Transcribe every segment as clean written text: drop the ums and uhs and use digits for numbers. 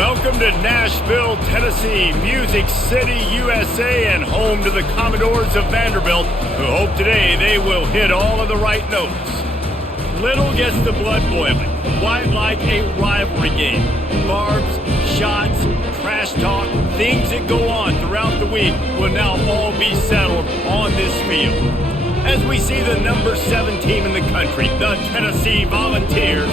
Welcome to Nashville, Tennessee, Music City, USA, and home to the Commodores of Vanderbilt, who hope today they will hit all of the right notes. Little gets the blood boiling, quite like a rivalry game. Barbs, shots, trash talk, things that go on throughout the week will now all be settled on this field. As we see the number 7 team in the country, the Tennessee Volunteers,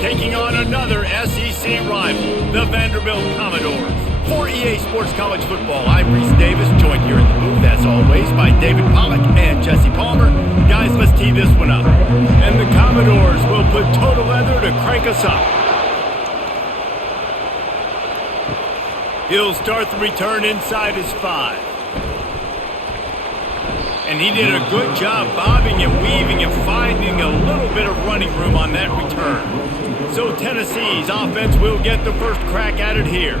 taking on another SEC rival, the Vanderbilt Commodores. For EA Sports College Football, I'm Reese Davis, joined here in the booth, as always, by David Pollack and Jesse Palmer. Guys, let's tee this one up. And the Commodores will put total leather to crank us up. He'll start the return inside his 5. And he did a good job bobbing and weaving and finding a little bit of running room on that return. So Tennessee's offense will get the first crack at it here.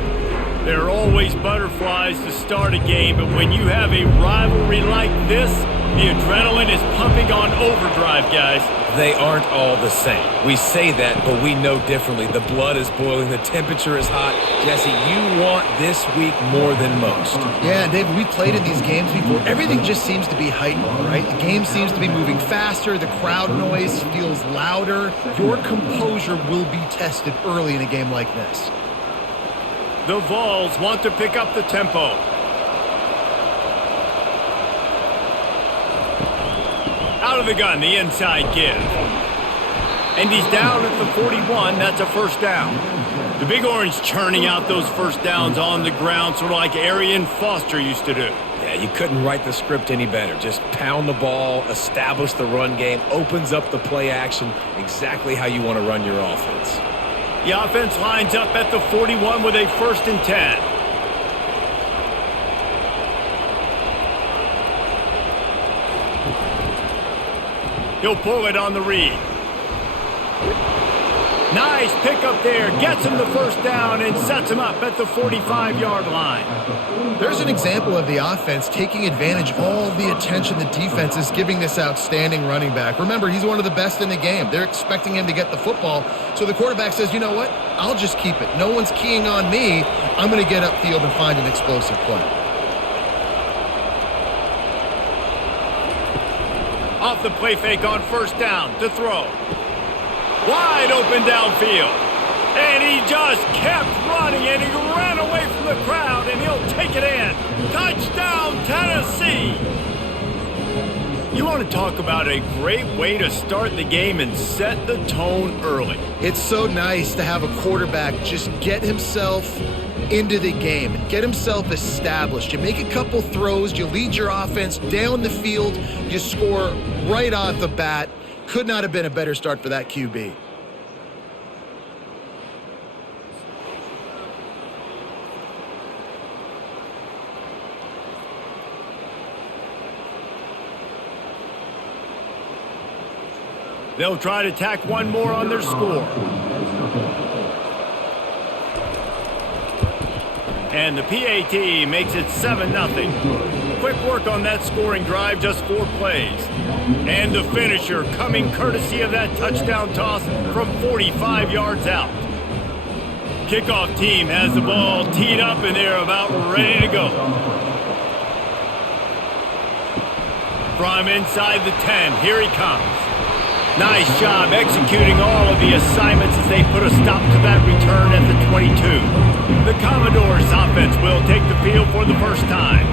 There are always butterflies to start a game, but when you have a rivalry like this, the adrenaline is pumping on overdrive, guys. They aren't all the same. We say that, but we know differently. The blood is boiling. The temperature is hot. Jesse, you want this week more than most. Yeah, David, we played in these games before. Everything just seems to be heightened, right? The game seems to be moving faster. The crowd noise feels louder. Your composure will be tested early in a game like this. The Vols want to pick up the tempo. Out of the gun, the inside give. And he's down at the 41. That's a first down. The Big Orange churning out those first downs on the ground, sort of like Arian Foster used to do. Yeah, you couldn't write the script any better. Just pound the ball, establish the run game, opens up the play action, exactly how you want to run your offense. The offense lines up at the 41 with a 1st and 10. He'll pull it on the read. Nice pickup there. Gets him the first down and sets him up at the 45-yard line. There's an example of the offense taking advantage of all the attention the defense is giving this outstanding running back. Remember, he's one of the best in the game. They're expecting him to get the football. So the quarterback says, you know what? I'll just keep it. No one's keying on me. I'm going to get upfield and find an explosive play. Off the play fake on 1st down to throw. Wide open downfield. And he just kept running, and he ran away from the crowd, and he'll take it in. Touchdown, Tennessee! You want to talk about a great way to start the game and set the tone early. It's so nice to have a quarterback just get himself into the game, get himself established. You make a couple throws, you lead your offense down the field, you score right off the bat. Could not have been a better start for that QB. They'll try to tack one more on their score. And the PAT makes it 7-0. Quick work on that scoring drive, just 4 plays. And the finisher coming courtesy of that touchdown toss from 45 yards out. Kickoff team has the ball teed up and they're about ready to go. From inside the 10, here he comes. Nice job executing all of the assignments as they put a stop to that return at the 22. The Commodores offense will take the field for the first time.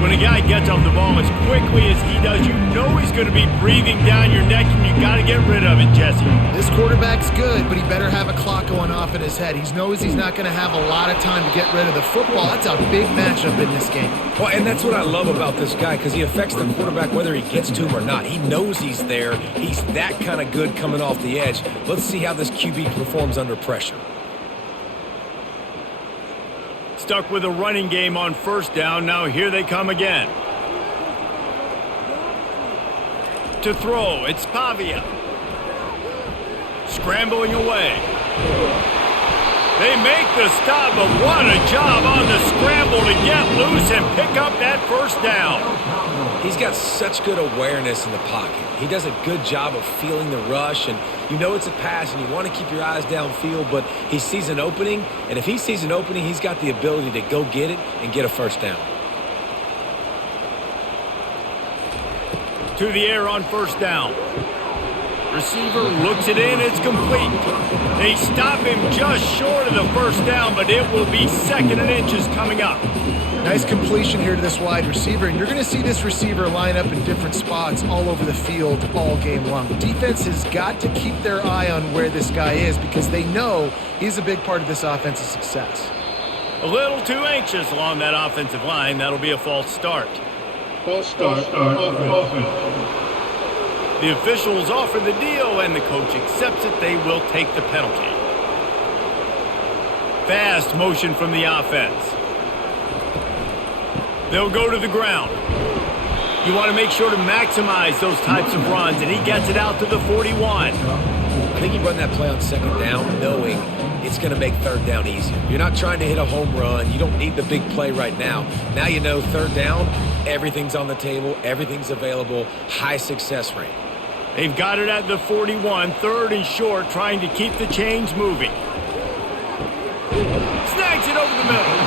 When a guy gets off the ball as quickly as he does, you know he's going to be breathing down your neck, and you got to get rid of it, Jesse. This quarterback's good, but he better have a clock going off in his head. He knows he's not going to have a lot of time to get rid of the football. That's a big matchup in this game. Well, and that's what I love about this guy, because he affects the quarterback whether he gets to him or not. He knows he's there. He's that kind of good coming off the edge. Let's see how this QB performs under pressure. Stuck with a running game on 1st down. Now here they come again. To throw, it's Pavia. Scrambling away. They make the stop, but what a job on the scramble to get loose and pick up that first down. He's got such good awareness in the pocket. He does a good job of feeling the rush, and you know it's a pass, and you want to keep your eyes downfield, but he sees an opening, and if he sees an opening, he's got the ability to go get it and get a first down. To the air on first down. Receiver looks it in, it's complete. They stop him just short of the first down, but it will be 2nd and inches coming up. Nice completion here to this wide receiver, and you're going to see this receiver line up in different spots all over the field all game long. Defense has got to keep their eye on where this guy is because they know he's a big part of this offense's success. A little too anxious along that offensive line. That'll be a false start. False start. Offense. The officials offer the deal, and the coach accepts it. They will take the penalty. Fast motion from the offense. They'll go to the ground. You want to make sure to maximize those types of runs, and he gets it out to the 41. I think he run that play on 2nd down knowing it's going to make 3rd down easier. You're not trying to hit a home run. You don't need the big play right now. Now you know 3rd down, everything's on the table, everything's available, high success rate. They've got it at the 41, 3rd and short, trying to keep the chains moving. Snags it over the middle.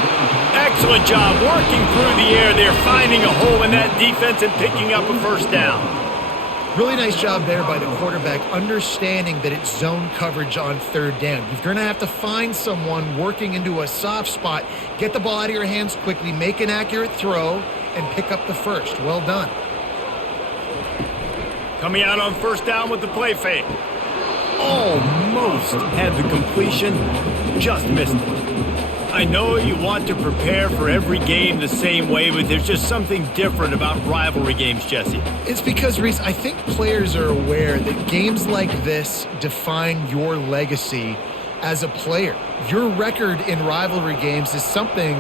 Excellent job working through the air. They're finding a hole in that defense and picking up a first down. Really nice job there by the quarterback, understanding that it's zone coverage on 3rd down. You're going to have to find someone working into a soft spot, get the ball out of your hands quickly, make an accurate throw, and pick up the first. Well done. Coming out on first down with the play fake. Almost had the completion, just missed it. I know you want to prepare for every game the same way, but there's just something different about rivalry games, Jesse. It's because, Reese, I think players are aware that games like this define your legacy as a player. Your record in rivalry games is something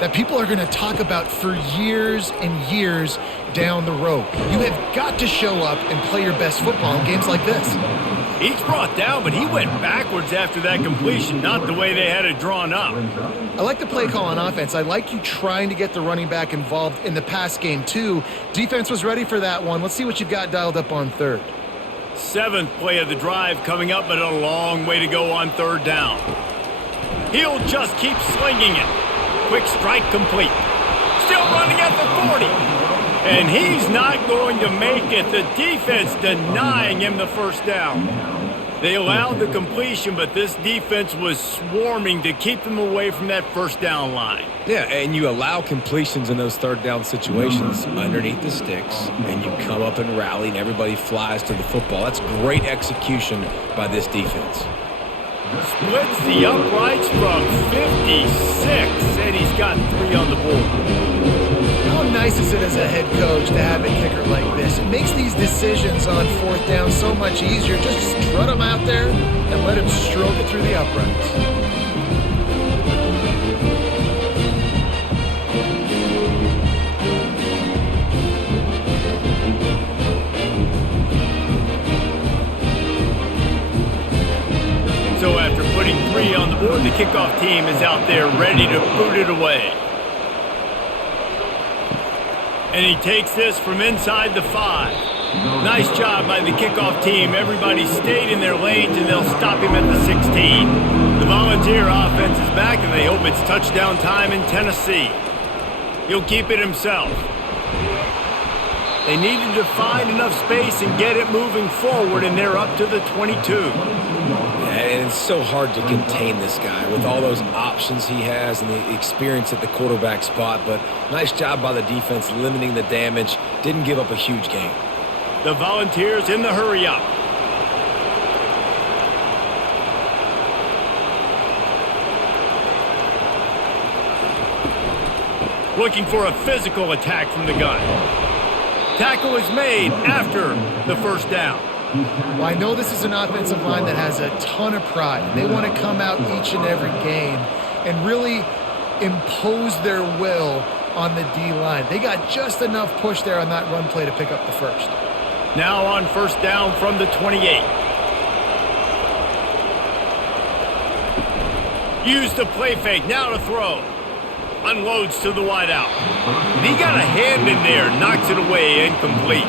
that people are going to talk about for years and years down the road. You have got to show up and play your best football in games like this. He's brought down, but he went backwards after that completion, not the way they had it drawn up. I like the play call on offense. I like you trying to get the running back involved in the pass game, too. Defense was ready for that one. Let's see what you've got dialed up on 3rd. 7th play of the drive coming up, but a long way to go on 3rd down. He'll just keep slinging it. Quick strike complete. Still running at the 40. And he's not going to make it. The defense denying him the first down. They allowed the completion, but this defense was swarming to keep them away from that first down line. Yeah, and you allow completions in those 3rd down situations underneath the sticks, and you come up and rally, and everybody flies to the football. That's great execution by this defense. Splits the uprights from 56, and he's got 3 on the board. How nice is it as a head coach to have a kicker like this? It makes these decisions on 4th down so much easier. Just strut him out there and let him stroke it through the uprights. So after putting 3 on the board, the kickoff team is out there ready to boot it away. And he takes this from inside the 5. Nice job by the kickoff team. Everybody stayed in their lanes, and they'll stop him at the 16. The Volunteer offense is back, and they hope it's touchdown time in Tennessee. He'll keep it himself. They needed to find enough space and get it moving forward, and they're up to the 22. And it's so hard to contain this guy with all those options he has and the experience at the quarterback spot. But nice job by the defense limiting the damage. Didn't give up a huge gain. The Volunteers in the hurry up. Looking for a physical attack from the gun. Tackle is made after the first down. Well, I know this is an offensive line that has a ton of pride. They want to come out each and every game and really impose their will on the D-line. They got just enough push there on that run play to pick up the first. Now on first down from the 28. Use the play fake, now to throw. Unloads to the wideout. And he got a hand in there, knocks it away, incomplete.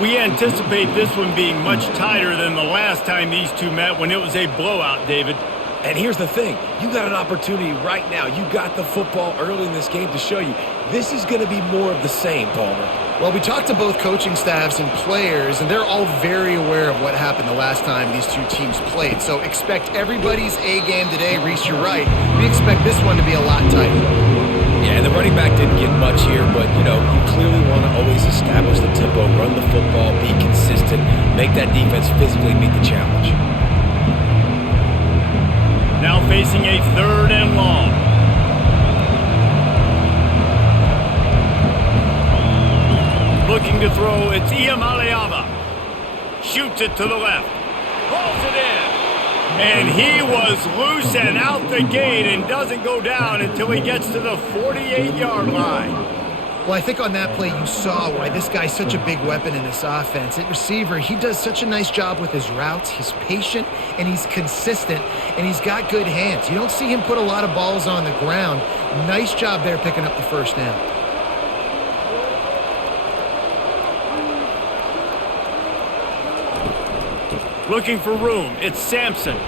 We anticipate this one being much tighter than the last time these two met when it was a blowout, David. And here's the thing. You got an opportunity right now. You got the football early in this game to show you this is going to be more of the same, Palmer. Well, we talked to both coaching staffs and players, and they're all very aware of what happened the last time these two teams played. So expect everybody's A game today. Reese, you're right. We expect this one to be a lot tighter. Yeah, and the running back didn't get much here, but, you clearly want to always establish the tempo, run the football, be consistent, make that defense physically meet the challenge. Now facing a 3rd and long. Looking to throw, it's Iamaleava. Shoots it to the left. Pulls it in. And he was loose and out the gate and doesn't go down until he gets to the 48-yard line. Well, I think on that play you saw why this guy's such a big weapon in this offense. At receiver, he does such a nice job with his routes. He's patient, and he's consistent, and he's got good hands. You don't see him put a lot of balls on the ground. Nice job there picking up the first down. Looking for room, it's Sampson.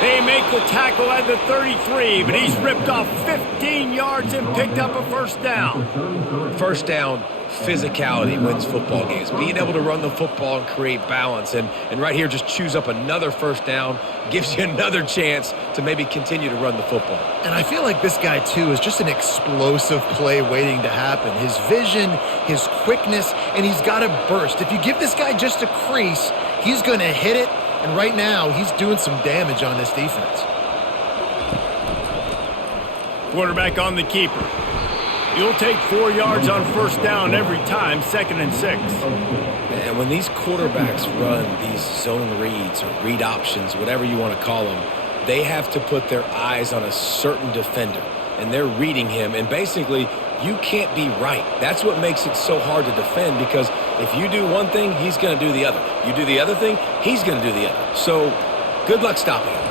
They make the tackle at the 33, but he's ripped off 15 yards and picked up a first down. First down, physicality wins football games. Being able to run the football and create balance. And right here, just choose up another first down, gives you another chance to maybe continue to run the football. And I feel like this guy, too, is just an explosive play waiting to happen. His vision, his quickness, and he's got a burst. If you give this guy just a crease, he's going to hit it. And right now, he's doing some damage on this defense. Quarterback on the keeper. You'll take 4 yards on first down every time, 2nd and 6. And when these quarterbacks run these zone reads or read options, whatever you want to call them, they have to put their eyes on a certain defender. And they're reading him. And basically, you can't be right. That's what makes it so hard to defend, because if you do one thing, he's going to do the other. You do the other thing, he's going to do the other. So, good luck stopping him.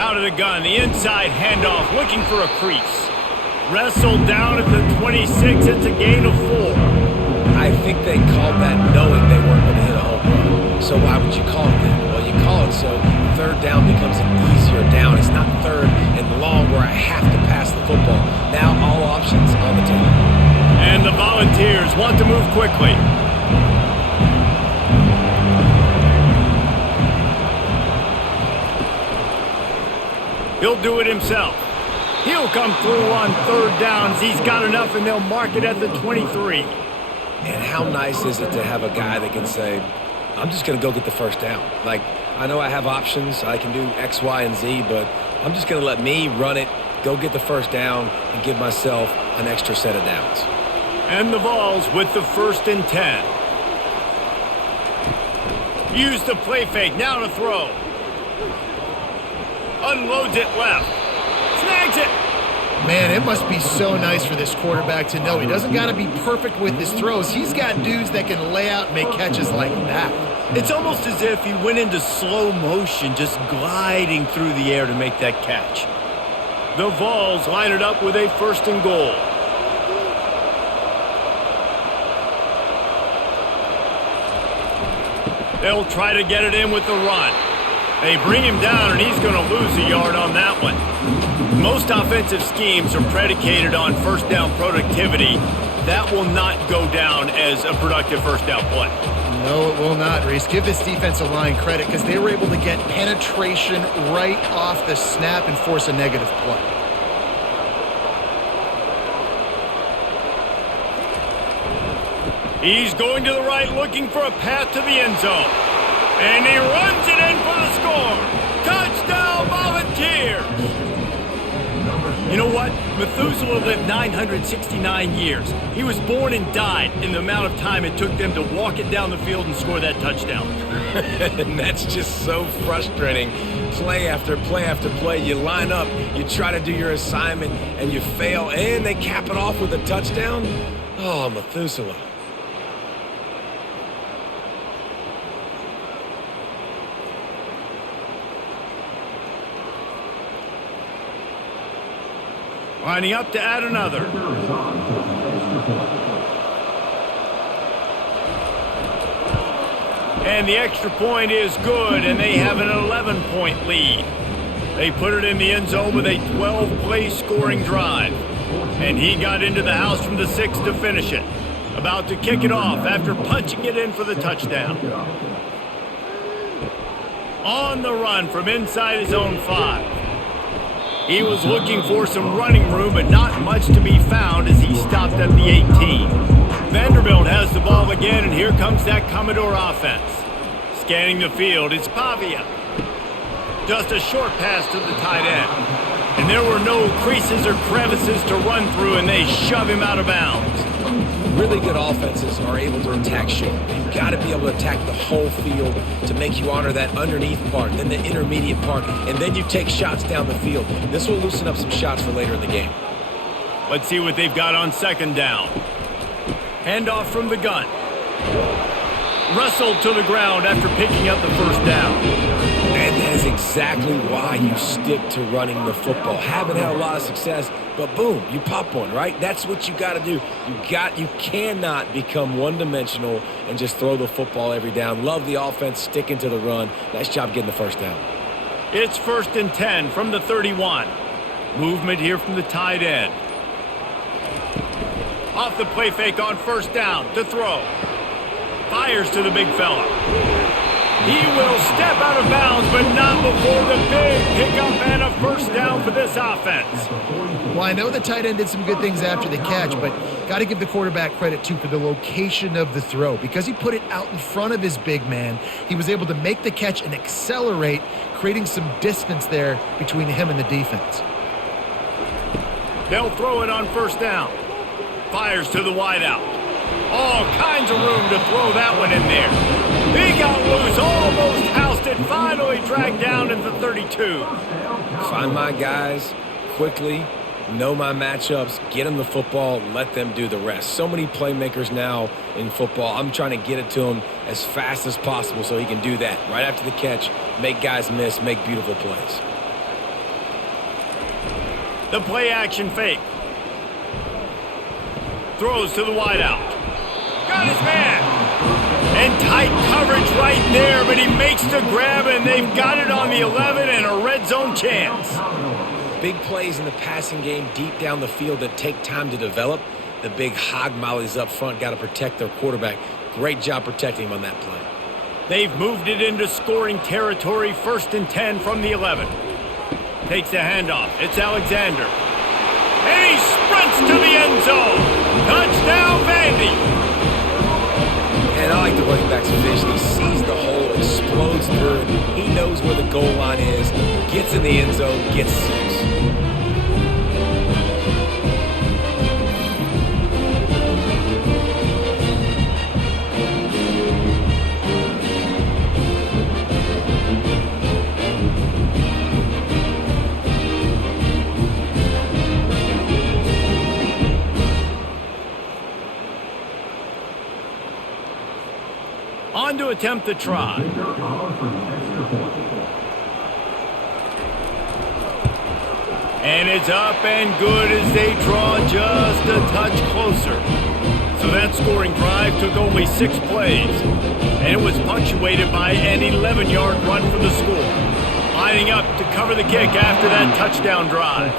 Out of the gun, the inside handoff, looking for a crease. Wrestled down at the 26, it's a gain of 4. I think they called that knowing they weren't going to hit a home run. So why would you call it that? Well, you call it so 3rd down becomes an easier down. It's not 3rd and long where I have to pass the football. Now all options on the table. And the Volunteers want to move quickly. He'll do it himself. He'll come through on 3rd downs. He's got enough, and they'll mark it at the 23. And how nice is it to have a guy that can say, I'm just going to go get the first down. Like, I know I have options. I can do X, Y, and Z, but I'm just going to let me run it, go get the first down, and give myself an extra set of downs. And the Vols with the 1st and 10. Use the play fake, now to throw. Unloads it left. Snags it. Man, it must be so nice for this quarterback to know he doesn't got to be perfect with his throws. He's got dudes that can lay out and make catches like that. It's almost as if he went into slow motion, just gliding through the air to make that catch. The Vols line it up with a 1st and goal. They'll try to get it in with the run. They bring him down, and he's going to lose a yard on that one. Most offensive schemes are predicated on first down productivity. That will not go down as a productive first down play. No, it will not, Reese. Give this defensive line credit because they were able to get penetration right off the snap and force a negative play. He's going to the right, looking for a path to the end zone. And he runs it in for the score. Touchdown, Volunteers! You know what? Methuselah lived 969 years. He was born and died in the amount of time it took them to walk it down the field and score that touchdown. And that's just so frustrating. Play after play after play. You line up, you try to do your assignment, and you fail, and they cap it off with a touchdown? Oh, Methuselah. Lining up to add another. And the extra point is good, and they have an 11-point lead. They put it in the end zone with a 12-play scoring drive. And he got into the house from the 6 to finish it. About to kick it off after punching it in for the touchdown. On the run from inside his own 5. He was looking for some running room, but not much to be found as he stopped at the 18. Vanderbilt has the ball again, and here comes that Commodore offense. Scanning the field, it's Pavia. Just a short pass to the tight end. And there were no creases or crevices to run through, and they shove him out of bounds. Really good offenses are able to attack short. You've got to be able to attack the whole field to make you honor that underneath part, then the intermediate part, and then you take shots down the field. This will loosen up some shots for later in the game. Let's see what they've got on second down. Handoff from the gun. Wrestled to the ground after picking up the first down. And that is exactly why you stick to running the football. Haven't had a lot of success, but boom, you pop one, right? That's what you got to do. You cannot become one-dimensional and just throw the football every down. Love the offense, sticking to the run. Nice job getting the first down. It's 1st and 10 from the 31. Movement here from the tight end. Off the play fake on first down to throw. Fires to the big fella. He will step out of bounds, but not before the big pickup and a first down for this offense. Well, I know the tight end did some good things after the catch, but got to give the quarterback credit, too, for the location of the throw. Because he put it out in front of his big man, he was able to make the catch and accelerate, creating some distance there between him and the defense. They'll throw it on first down. Fires to the wideout. All kinds of room to throw that one in there. He got loose, almost housed it, finally dragged down at the 32. Find my guys quickly, know my matchups, get them the football, let them do the rest. So many playmakers now in football. I'm trying to get it to him as fast as possible so he can do that. Right after the catch, make guys miss, make beautiful plays. The play action fake. Throws to the wideout. Got his man. And tight coverage right there, but he makes the grab, and they've got it on the 11 and a red zone chance. Big plays in the passing game deep down the field that take time to develop. The big hog mollies up front got to protect their quarterback. Great job protecting him on that play. They've moved it into scoring territory, 1st and 10 from the 11. Takes the handoff. It's Alexander. And he sprints to the end zone. Touchdown, Vandy. And I like the running back's vision. He sees the hole, explodes through it. He knows where the goal line is, gets in the end zone, gets 6. On to attempt the try. And it's up and good as they draw just a touch closer. So that scoring drive took only 6 plays. And it was punctuated by an 11-yard run for the score. Lining up to cover the kick after that touchdown drive.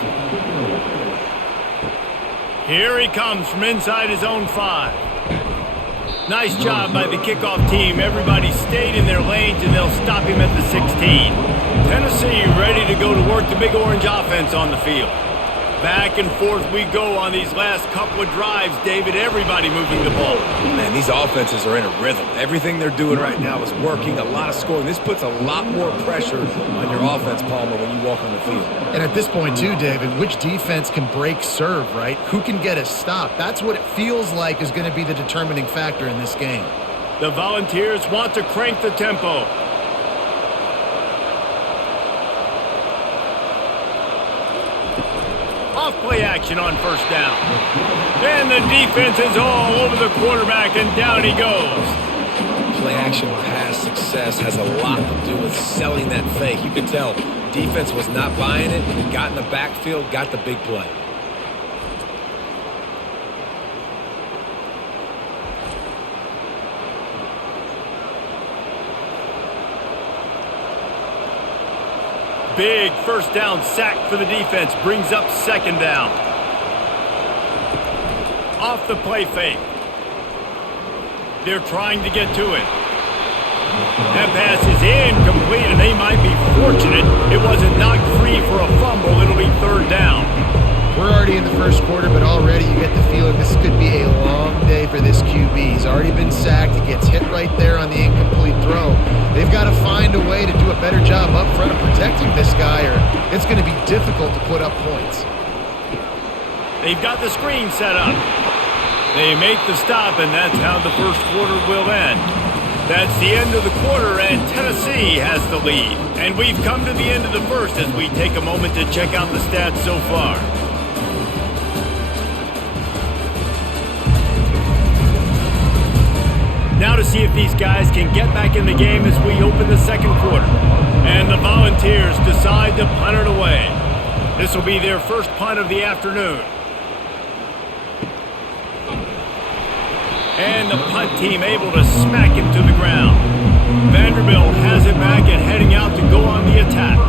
Here he comes from inside his own 5. Nice job by the kickoff team. Everybody stayed in their lanes, and they'll stop him at the 16. Tennessee ready to go to work the Big Orange offense on the field. Back and forth we go on these last couple of drives, David. Everybody moving the ball. Man, these offenses are in a rhythm. Everything they're doing right now is working. A lot of scoring. This puts a lot more pressure on your offense, Palmer, when you walk on the field. And at this point, too, David, which defense can break serve, right? Who can get a stop? That's what it feels like is going to be the determining factor in this game. The Volunteers want to crank the tempo. Off-play action on first down. And the defense is all over the quarterback, and down he goes. Play-action pass success has a lot to do with selling that fake. You could tell defense was not buying it, got in the backfield, got the big play. Big first down sack for the defense. Brings up second down. Off the play fake. They're trying to get to it. That pass is incomplete, and they might be fortunate it wasn't knocked free for a fumble. It'll be third down. We're already in the first quarter, but already you get the feeling this could be a long day for this QB. He's already been sacked. He gets hit right there on the incomplete throw. They've got to find a way to do a better job up front of protecting this guy, or it's going to be difficult to put up points. They've got the screen set up. They make the stop, and that's how the first quarter will end. That's the end of the quarter, and Tennessee has the lead. And we've come to the end of the first as we take a moment to check out the stats so far. Now to see if these guys can get back in the game as we open the second quarter. And the Volunteers decide to punt it away. This will be their first punt of the afternoon. And the punt team able to smack him to the ground. Vanderbilt has it back and heading out to go on the attack.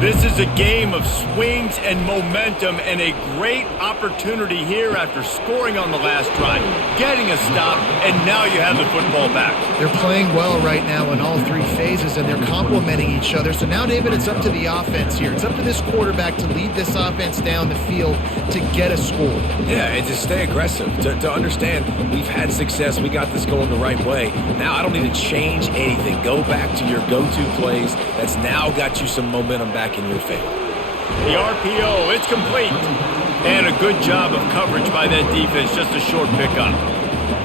This is a game of swings and momentum, and a great opportunity here after scoring on the last drive, getting a stop, and now you have the football back. They're playing well right now in all three phases, and they're complementing each other. So now, David, it's up to the offense here. It's up to this quarterback to lead this offense down the field to get a score. Yeah, and to stay aggressive, to understand we've had success, we got this going the right way. Now I don't need to change anything. Go back to your go-to plays. That's now got you some momentum back in your favor. The RPO, it's complete. And a good job of coverage by that defense, just a short pickup.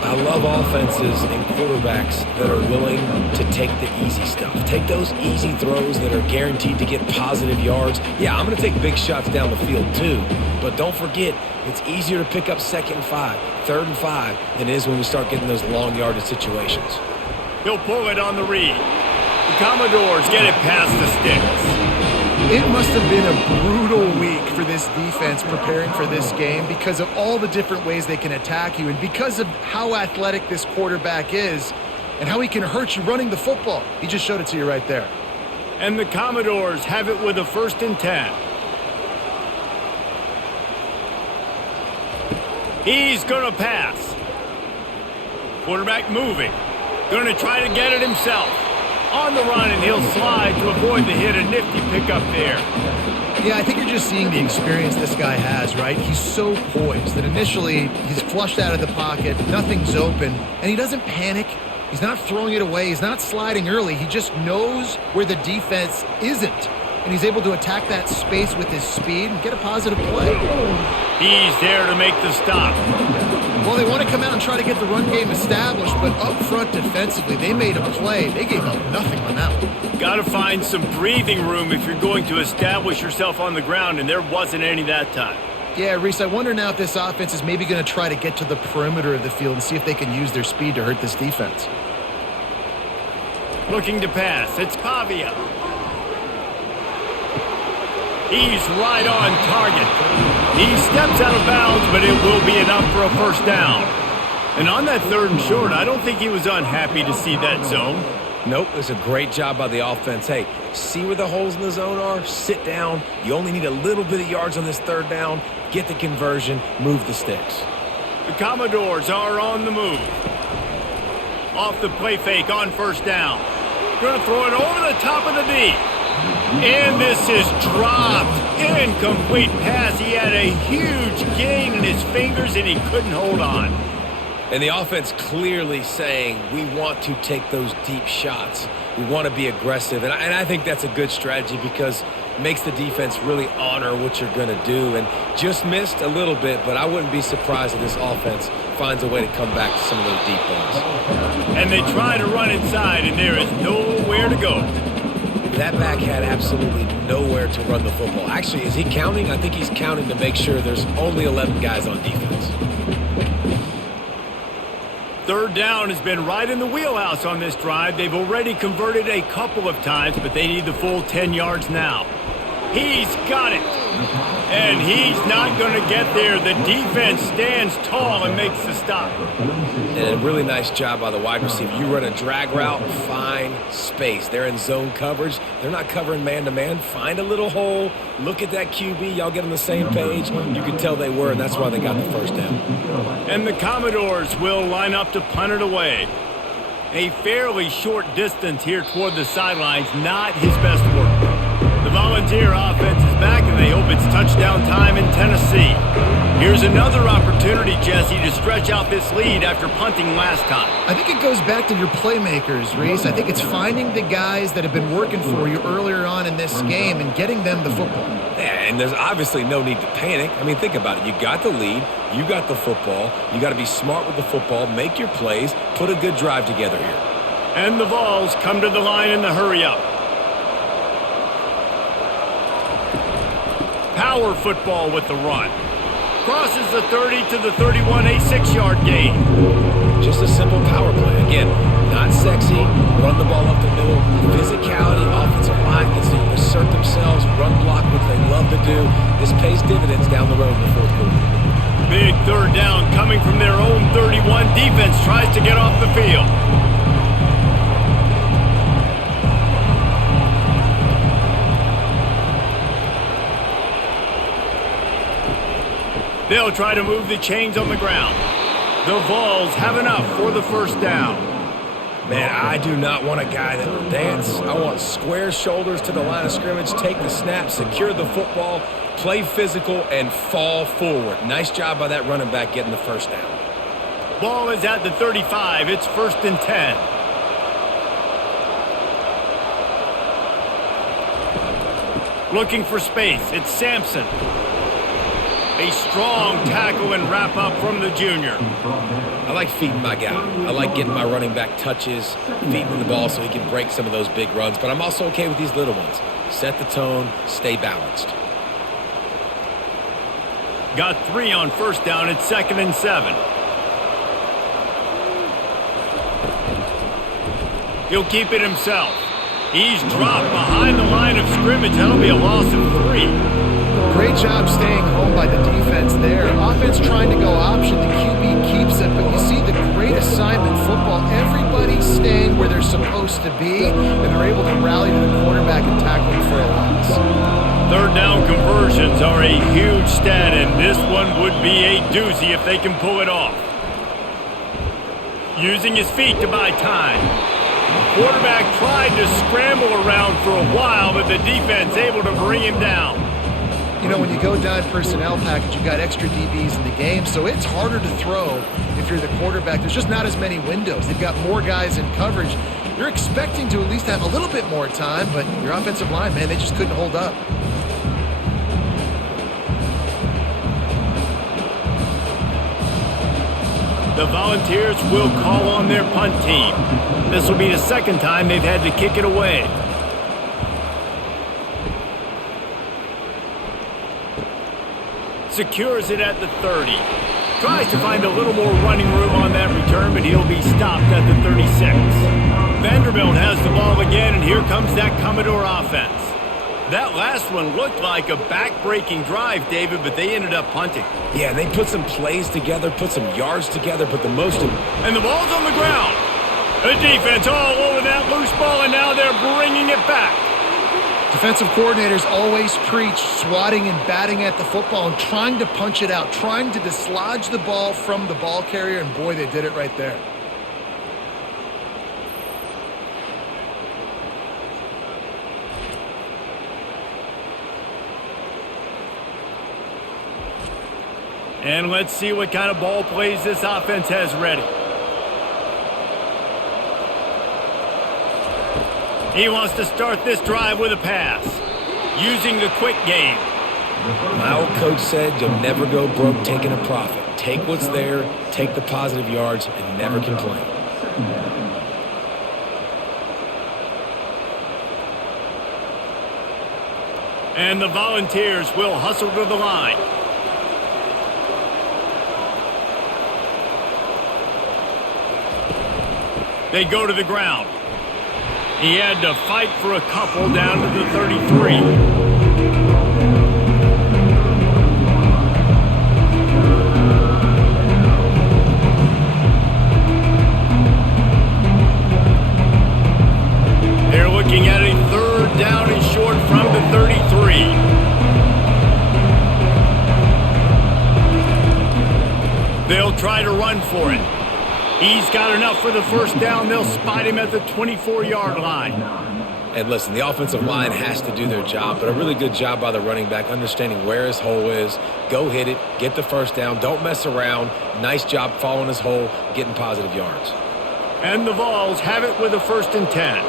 I love offenses and quarterbacks that are willing to take the easy stuff. Take those easy throws that are guaranteed to get positive yards. Yeah, I'm going to take big shots down the field too, but don't forget, it's easier to pick up second and 5, third and 5 than it is when we start getting those long yardage situations. He'll pull it on the read. The Commodores get it past the sticks. It must have been a brutal week for this defense preparing for this game because of all the different ways they can attack you and because of how athletic this quarterback is and how he can hurt you running the football. He just showed it to you right there. And the Commodores have it with a 1st and 10. He's going to pass. Quarterback moving. Going to try to get it himself. On the run, and he'll slide to avoid the hit. A nifty pickup there. Yeah, I think you're just seeing the experience this guy has, right? He's so poised that initially he's flushed out of the pocket, nothing's open, and he doesn't panic. He's not throwing it away. He's not sliding early. He just knows where the defense isn't, and he's able to attack that space with his speed and get a positive play. He's there to make the stop. Well, they want to come out and try to get the run game established, but up front defensively, they made a play. They gave up nothing on that one. Got to find some breathing room if you're going to establish yourself on the ground, and there wasn't any that time. Yeah, Reese, I wonder now if this offense is maybe going to try to get to the perimeter of the field and see if they can use their speed to hurt this defense. Looking to pass. It's Pavia. He's right on target. He steps out of bounds, but it will be enough for a 1st down. And on that 3rd and short, I don't think he was unhappy to see that zone. Nope, it's a great job by the offense. Hey, see where the holes in the zone are? Sit down. You only need a little bit of yards on this 3rd down. Get the conversion. Move the sticks. The Commodores are on the move. Off the play fake on 1st down. Going to throw it over the top of the D. And this is dropped. Incomplete pass. He had a huge gain in his fingers, and he couldn't hold on. And the offense clearly saying, we want to take those deep shots. We want to be aggressive. And I think that's a good strategy because it makes the defense really honor what you're going to do. And just missed a little bit, but I wouldn't be surprised if this offense finds a way to come back to some of those deep balls. And they try to run inside, and there is nowhere to go. That back had absolutely nowhere to run the football. Actually, is he counting? I think he's counting to make sure there's only 11 guys on defense. 3rd down has been right in the wheelhouse on this drive. They've already converted a couple of times, but they need the full 10 yards now. He's got it. And he's not going to get there. The defense stands tall and makes the stop. And a really nice job by the wide receiver. You run a drag route, find space. They're in zone coverage. They're not covering man-to-man. Find a little hole. Look at that QB. Y'all get on the same page. You can tell they were, and that's why they got the first down. And the Commodores will line up to punt it away. A fairly short distance here toward the sidelines. Not his best work. The Volunteer offense is back, and they hope it's touchdown time in Tennessee. Here's another opportunity, Jesse, to stretch out this lead after punting last time. I think it goes back to your playmakers, Reese. I think it's finding the guys that have been working for you earlier on in this game and getting them the football. Yeah, and there's obviously no need to panic. I mean, think about it. You got the lead. You got the football. You got to be smart with the football. Make your plays. Put a good drive together here. And the Vols come to the line in the hurry-up. Power football with the run. Crosses the 30 to the 31, a 6-yard gain. Just a simple power play. Again, not sexy. Run the ball up the middle. Physicality, offensive line gets to assert themselves, run block, which they love to do. This pays dividends down the road in the fourth quarter. Big third down coming from their own 31. Defense tries to get off the field. They'll try to move the chains on the ground. The Vols have enough for the first down. Man, I do not want a guy that will dance. I want square shoulders to the line of scrimmage, take the snap, secure the football, play physical, and fall forward. Nice job by that running back getting the first down. Ball is at the 35. It's 1st and 10. Looking for space. It's Sampson. A strong tackle and wrap-up from the junior. I like feeding my guy. I like getting my running back touches, feeding him the ball so he can break some of those big runs. But I'm also okay with these little ones. Set the tone, stay balanced. Got 3 on first down. It's 2nd and 7. He'll keep it himself. He's dropped behind the line of scrimmage. That'll be a loss of 3. Great job staying home by the defense there. Offense trying to go option. The QB keeps it, but you see the great assignment football. Everybody's staying where they're supposed to be, and they're able to rally to the quarterback and tackle him for a loss. Third down conversions are a huge stat, and this one would be a doozy if they can pull it off. Using his feet to buy time. Quarterback tried to scramble around for a while, but the defense able to bring him down. You know, when you go down personnel package, you've got extra DBs in the game, so it's harder to throw if you're the quarterback. There's just not as many windows. They've got more guys in coverage. You're expecting to at least have a little bit more time, but your offensive line, man, they just couldn't hold up. The Volunteers will call on their punt team. This will be the second time they've had to kick it away. Secures it at the 30. Tries to find a little more running room on that return, but he'll be stopped at the 36. Vanderbilt has the ball again, and here comes that Commodore offense. That last one looked like a back-breaking drive, David, but they ended up punting. Yeah, they put some plays together, put some yards together, but the most... And the ball's on the ground. The defense all over that loose ball, and now they're bringing it back. Defensive coordinators always preach swatting and batting at the football and trying to punch it out, trying to dislodge the ball from the ball carrier, and boy, they did it right there. And let's see what kind of ball plays this offense has ready. He wants to start this drive with a pass, using the quick game. My old coach said you'll never go broke taking a profit. Take what's there, take the positive yards, and never complain. And the Volunteers will hustle to the line. They go to the ground. He had to fight for a couple down to the 33. try to run for it. He's got enough for the first down. They'll spot him at the 24-yard line. And listen, the offensive line has to do their job, but a really good job by the running back understanding where his hole is. Go hit it, get the first down, don't mess around. Nice job following his hole, getting positive yards. And the Vols have it with a 1st and 10.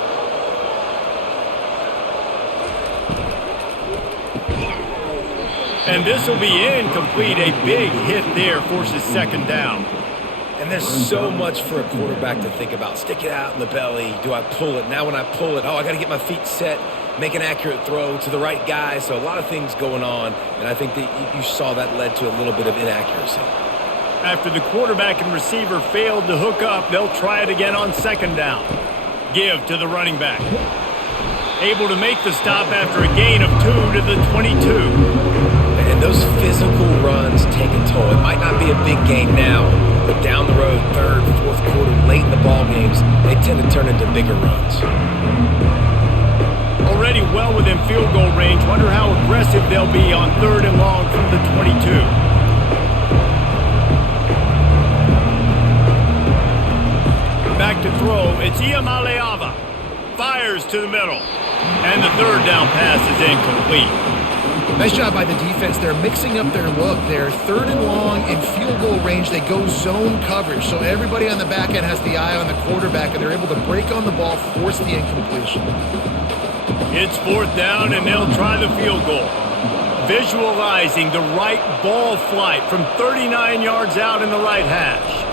And this will be incomplete. A big hit there forces 2nd down. And there's so much for a quarterback to think about. Stick it out in the belly. Do I pull it? Now when I pull it, I got to get my feet set, make an accurate throw to the right guy. So a lot of things going on, and I think that you saw that led to a little bit of inaccuracy. After the quarterback and receiver failed to hook up, they'll try it again on 2nd down. Give to the running back. Able to make the stop after a gain of 2 to the 22. And those physical runs take a toll. It might not be a big gain now, but down the road, 3rd, 4th quarter, late in the ball games, they tend to turn into bigger runs. Already well within field goal range. Wonder how aggressive they'll be on 3rd and long from the 22. Back to throw. It's Iamaleava. Fires to the middle. And the 3rd down pass is incomplete. Nice job by the defense. They're mixing up their look. They're 3rd and long in field goal range. They go zone coverage. So everybody on the back end has the eye on the quarterback, and they're able to break on the ball, force the incompletion. It's 4th down, and they'll try the field goal. Visualizing the right ball flight from 39 yards out in the right hash.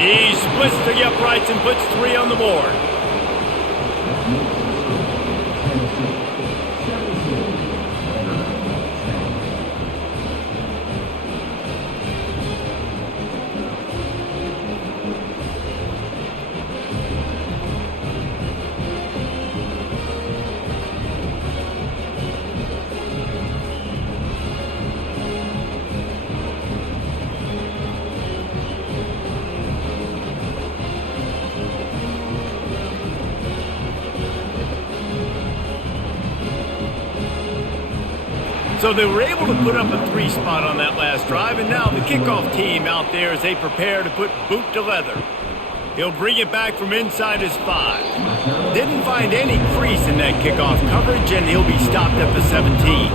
He splits the uprights and puts 3 on the board. So they were able to put up a 3 spot on that last drive, and now the kickoff team out there as they prepare to put boot to leather. He'll bring it back from inside his 5. Didn't find any crease in that kickoff coverage, and he'll be stopped at the 17.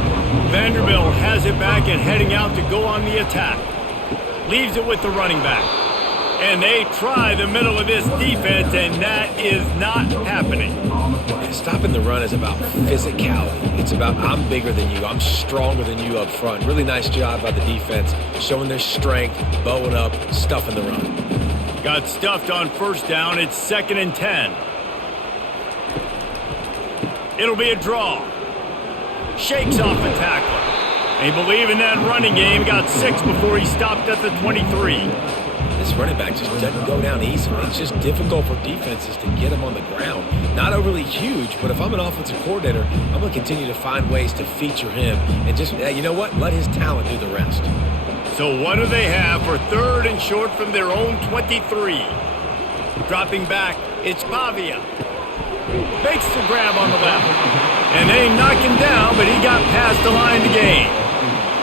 Vanderbilt has it back and heading out to go on the attack. Leaves it with the running back. And they try the middle of this defense, and that is not happening. Stopping the run is about physicality. It's about I'm bigger than you. I'm stronger than you up front. Really nice job by the defense, showing their strength, bowing up, stuffing the run. Got stuffed on 1st down. It's 2nd and 10. It'll be a draw. Shakes off the tackler. They believe in that running game. Got 6 before he stopped at the 23. This running back just doesn't go down easily. It's just difficult for defenses to get him on the ground. Not overly huge, but if I'm an offensive coordinator, I'm going to continue to find ways to feature him and just, you know what, let his talent do the rest. So what do they have for 3rd and short from their own 23? Dropping back, it's Pavia. Makes the grab on the left. And they knock him down, but he got past the line to gain.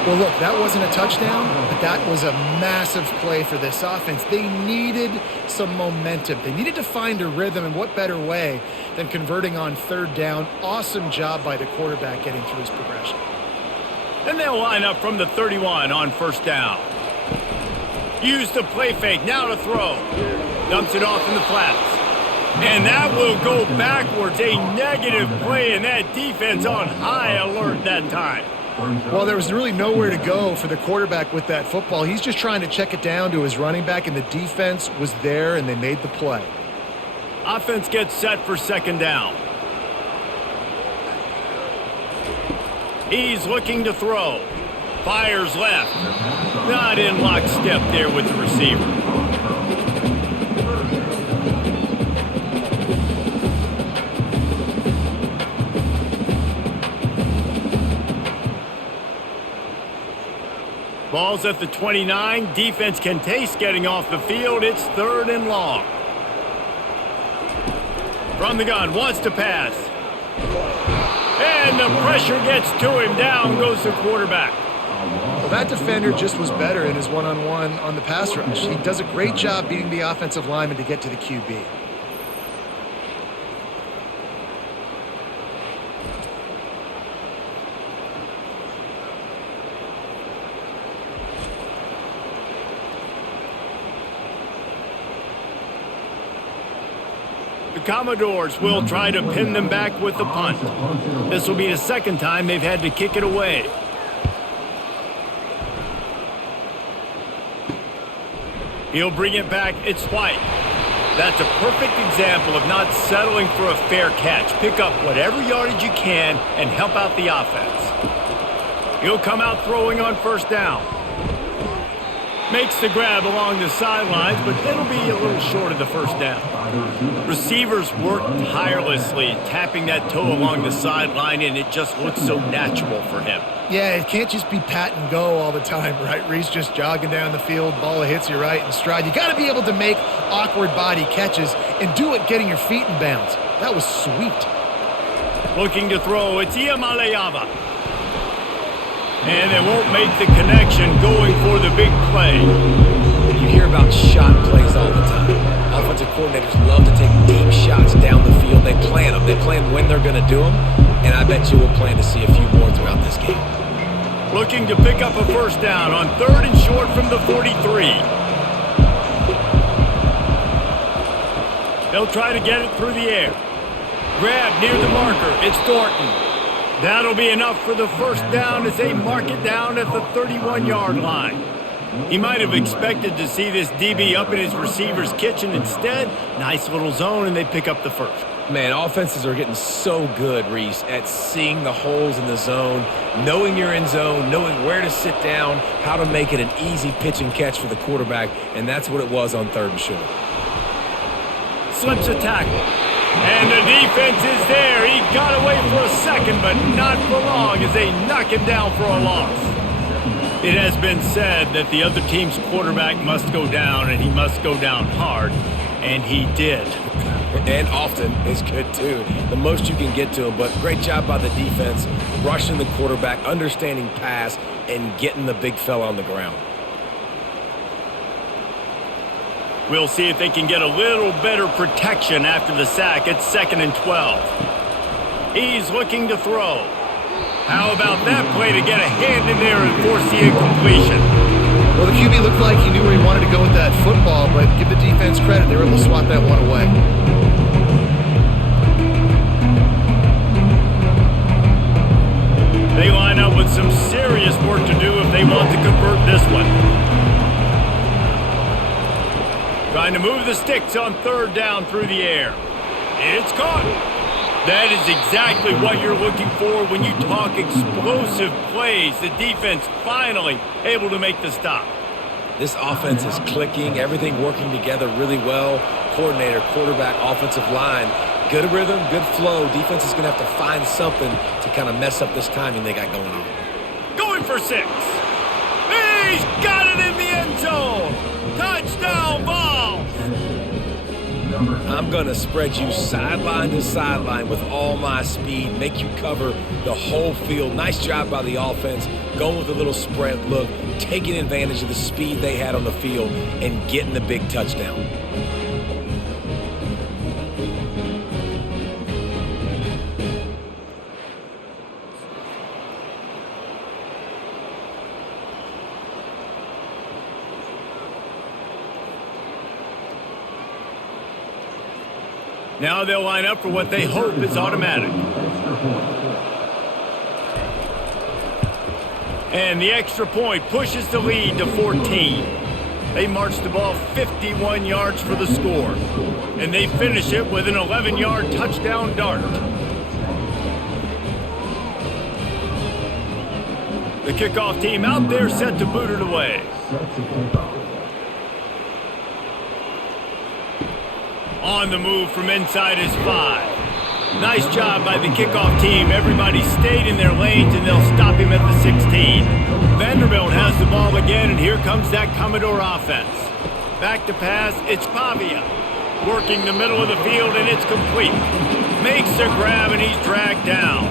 Well, look, that wasn't a touchdown, but that was a massive play for this offense. They needed some momentum. They needed to find a rhythm, and what better way than converting on 3rd down. Awesome job by the quarterback getting through his progression. And they'll line up from the 31 on 1st down. Use the play fake, now to throw. Dumps it off in the flats. And that will go backwards. A negative play, and that defense on high alert that time. Well, there was really nowhere to go for the quarterback with that football. He's just trying to check it down to his running back, and the defense was there, and they made the play. Offense gets set for 2nd down. He's looking to throw. Fires left. Not in lockstep there with the receiver. Ball's at the 29. Defense can taste getting off the field. It's 3rd and long. From the gun, wants to pass. And the pressure gets to him. Down goes the quarterback. Well, that defender just was better in his one-on-one on the pass rush. He does a great job beating the offensive lineman to get to the QB. The Commodores will try to pin them back with the punt. This will be the second time they've had to kick it away. He'll bring it back. It's White. That's a perfect example of not settling for a fair catch. Pick up whatever yardage you can and help out the offense. He'll come out throwing on first down. Makes the grab along the sidelines, but it'll be a little short of the first down. Receivers work tirelessly, tapping that toe along the sideline, and it just looks so natural for him. Yeah, it can't just be pat and go all the time, right? Reese just jogging down the field, ball hits you right in stride. You got to be able to make awkward body catches and do it getting your feet in bounds. That was sweet. Looking to throw, it's Iamaleava. And they won't make the connection going for the big play. You hear about shot plays all the time. Offensive coordinators love to take deep shots down the field. They plan them. They plan when they're going to do them. And I bet you we'll plan to see a few more throughout this game. Looking to pick up a first down on 3rd and short from the 43. They'll try to get it through the air. Grab near the marker. It's Thornton. That'll be enough for the first down as they mark it down at the 31-yard line. He might have expected to see this DB up in his receiver's kitchen. Instead, nice little zone, and they pick up the first. Man, offenses are getting so good, Reese, at seeing the holes in the zone, knowing you're in zone, knowing where to sit down, how to make it an easy pitch and catch for the quarterback, and that's what it was on 3rd and short. Slips a tackle. And the defense is there. He got away for a second, but not for long as they knock him down for a loss. It has been said that the other team's quarterback must go down, and he must go down hard, and he did. And often is good, too. The most you can get to him, but great job by the defense, rushing the quarterback, understanding pass, and getting the big fella on the ground. We'll see if they can get a little better protection after the sack. It's 2nd and 12. He's looking to throw. How about that play to get a hand in there and force the incompletion? Well, the QB looked like he knew where he wanted to go with that football, but give the defense credit. They were able to swat that one away. They line up with some serious work to do if they want to convert this one. Trying to move the sticks on 3rd down through the air. It's caught. That is exactly what you're looking for when you talk explosive plays. The defense finally able to make the stop. This offense is clicking, everything working together really well. Coordinator, quarterback, offensive line. Good rhythm, good flow. Defense is going to have to find something to kind of mess up this timing they got going on. Going for 6. He's got it in the end zone. Touchdown ball. I'm going to spread you sideline to sideline with all my speed, make you cover the whole field. Nice job by the offense, going with a little spread look, taking advantage of the speed they had on the field, and getting the big touchdown. Now they'll line up for what they hope is automatic. And the extra point pushes the lead to 14. They march the ball 51 yards for the score. And they finish it with an 11-yard touchdown dart. The kickoff team out there set to boot it away. On the move from inside his 5. Nice job by the kickoff team. Everybody stayed in their lanes, and they'll stop him at the 16. Vanderbilt has the ball again, and here comes that Commodore offense. Back to pass, it's Pavia. Working the middle of the field, and it's complete. Makes a grab, and he's dragged down.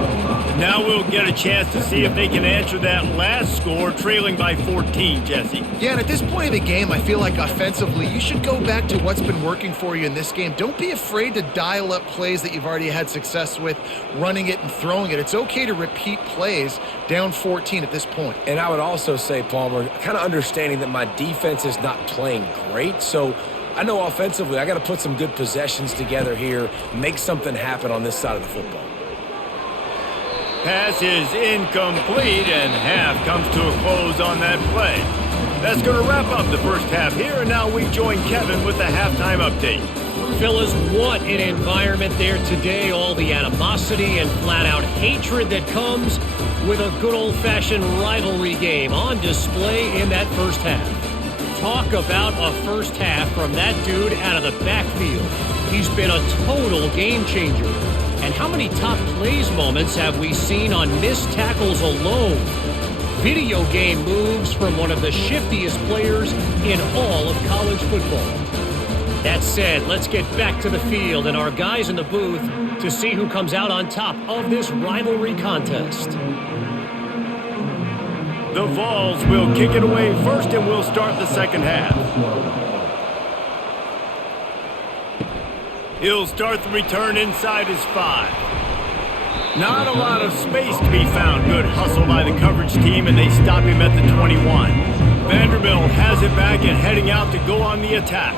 Now we'll get a chance to see if they can answer that last score, trailing by 14, Jesse. Yeah, and at this point of the game, I feel like offensively, you should go back to what's been working for you in this game. Don't be afraid to dial up plays that you've already had success with, running it and throwing it. It's okay to repeat plays down 14 at this point. And I would also say, Palmer, kind of understanding that my defense is not playing great, so I know offensively I got to put some good possessions together here, make something happen on this side of the football. Pass is incomplete, and half comes to a close on that play. That's going to wrap up the first half here, and now we join Kevin with the halftime update. Fellas, what an environment there today. All the animosity and flat-out hatred that comes with a good old-fashioned rivalry game on display in that first half. Talk about a first half from that dude out of the backfield. He's been a total game changer. And how many top plays moments have we seen on missed tackles alone? Video game moves from one of the shiftiest players in all of college football. That said, let's get back to the field and our guys in the booth to see who comes out on top of this rivalry contest. The Vols will kick it away first, and we'll start the second half. He'll start the return inside his 5. Not a lot of space to be found. Good hustle by the coverage team, and they stop him at the 21. Vanderbilt has it back and heading out to go on the attack.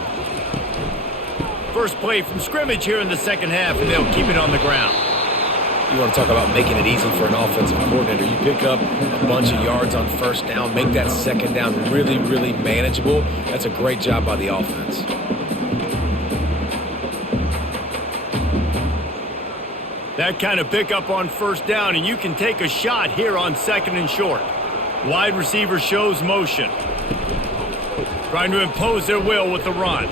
First play from scrimmage here in the second half, and they'll keep it on the ground. You want to talk about making it easy for an offensive coordinator. You pick up a bunch of yards on first down, make that second down really, really manageable. That's a great job by the offense. That kind of pickup on first down, and you can take a shot here on second and short. Wide receiver shows motion. Trying to impose their will with the run.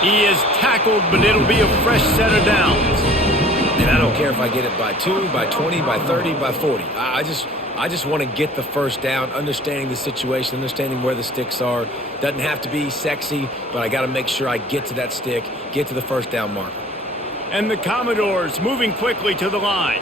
He is tackled, but it'll be a fresh set of downs. And I don't care if I get it by 2, by 20, by 30, by 40. I just want to get the first down, understanding the situation, understanding where the sticks are. Doesn't have to be sexy, but I got to make sure I get to that stick, get to the first down marker. And the Commodores moving quickly to the line.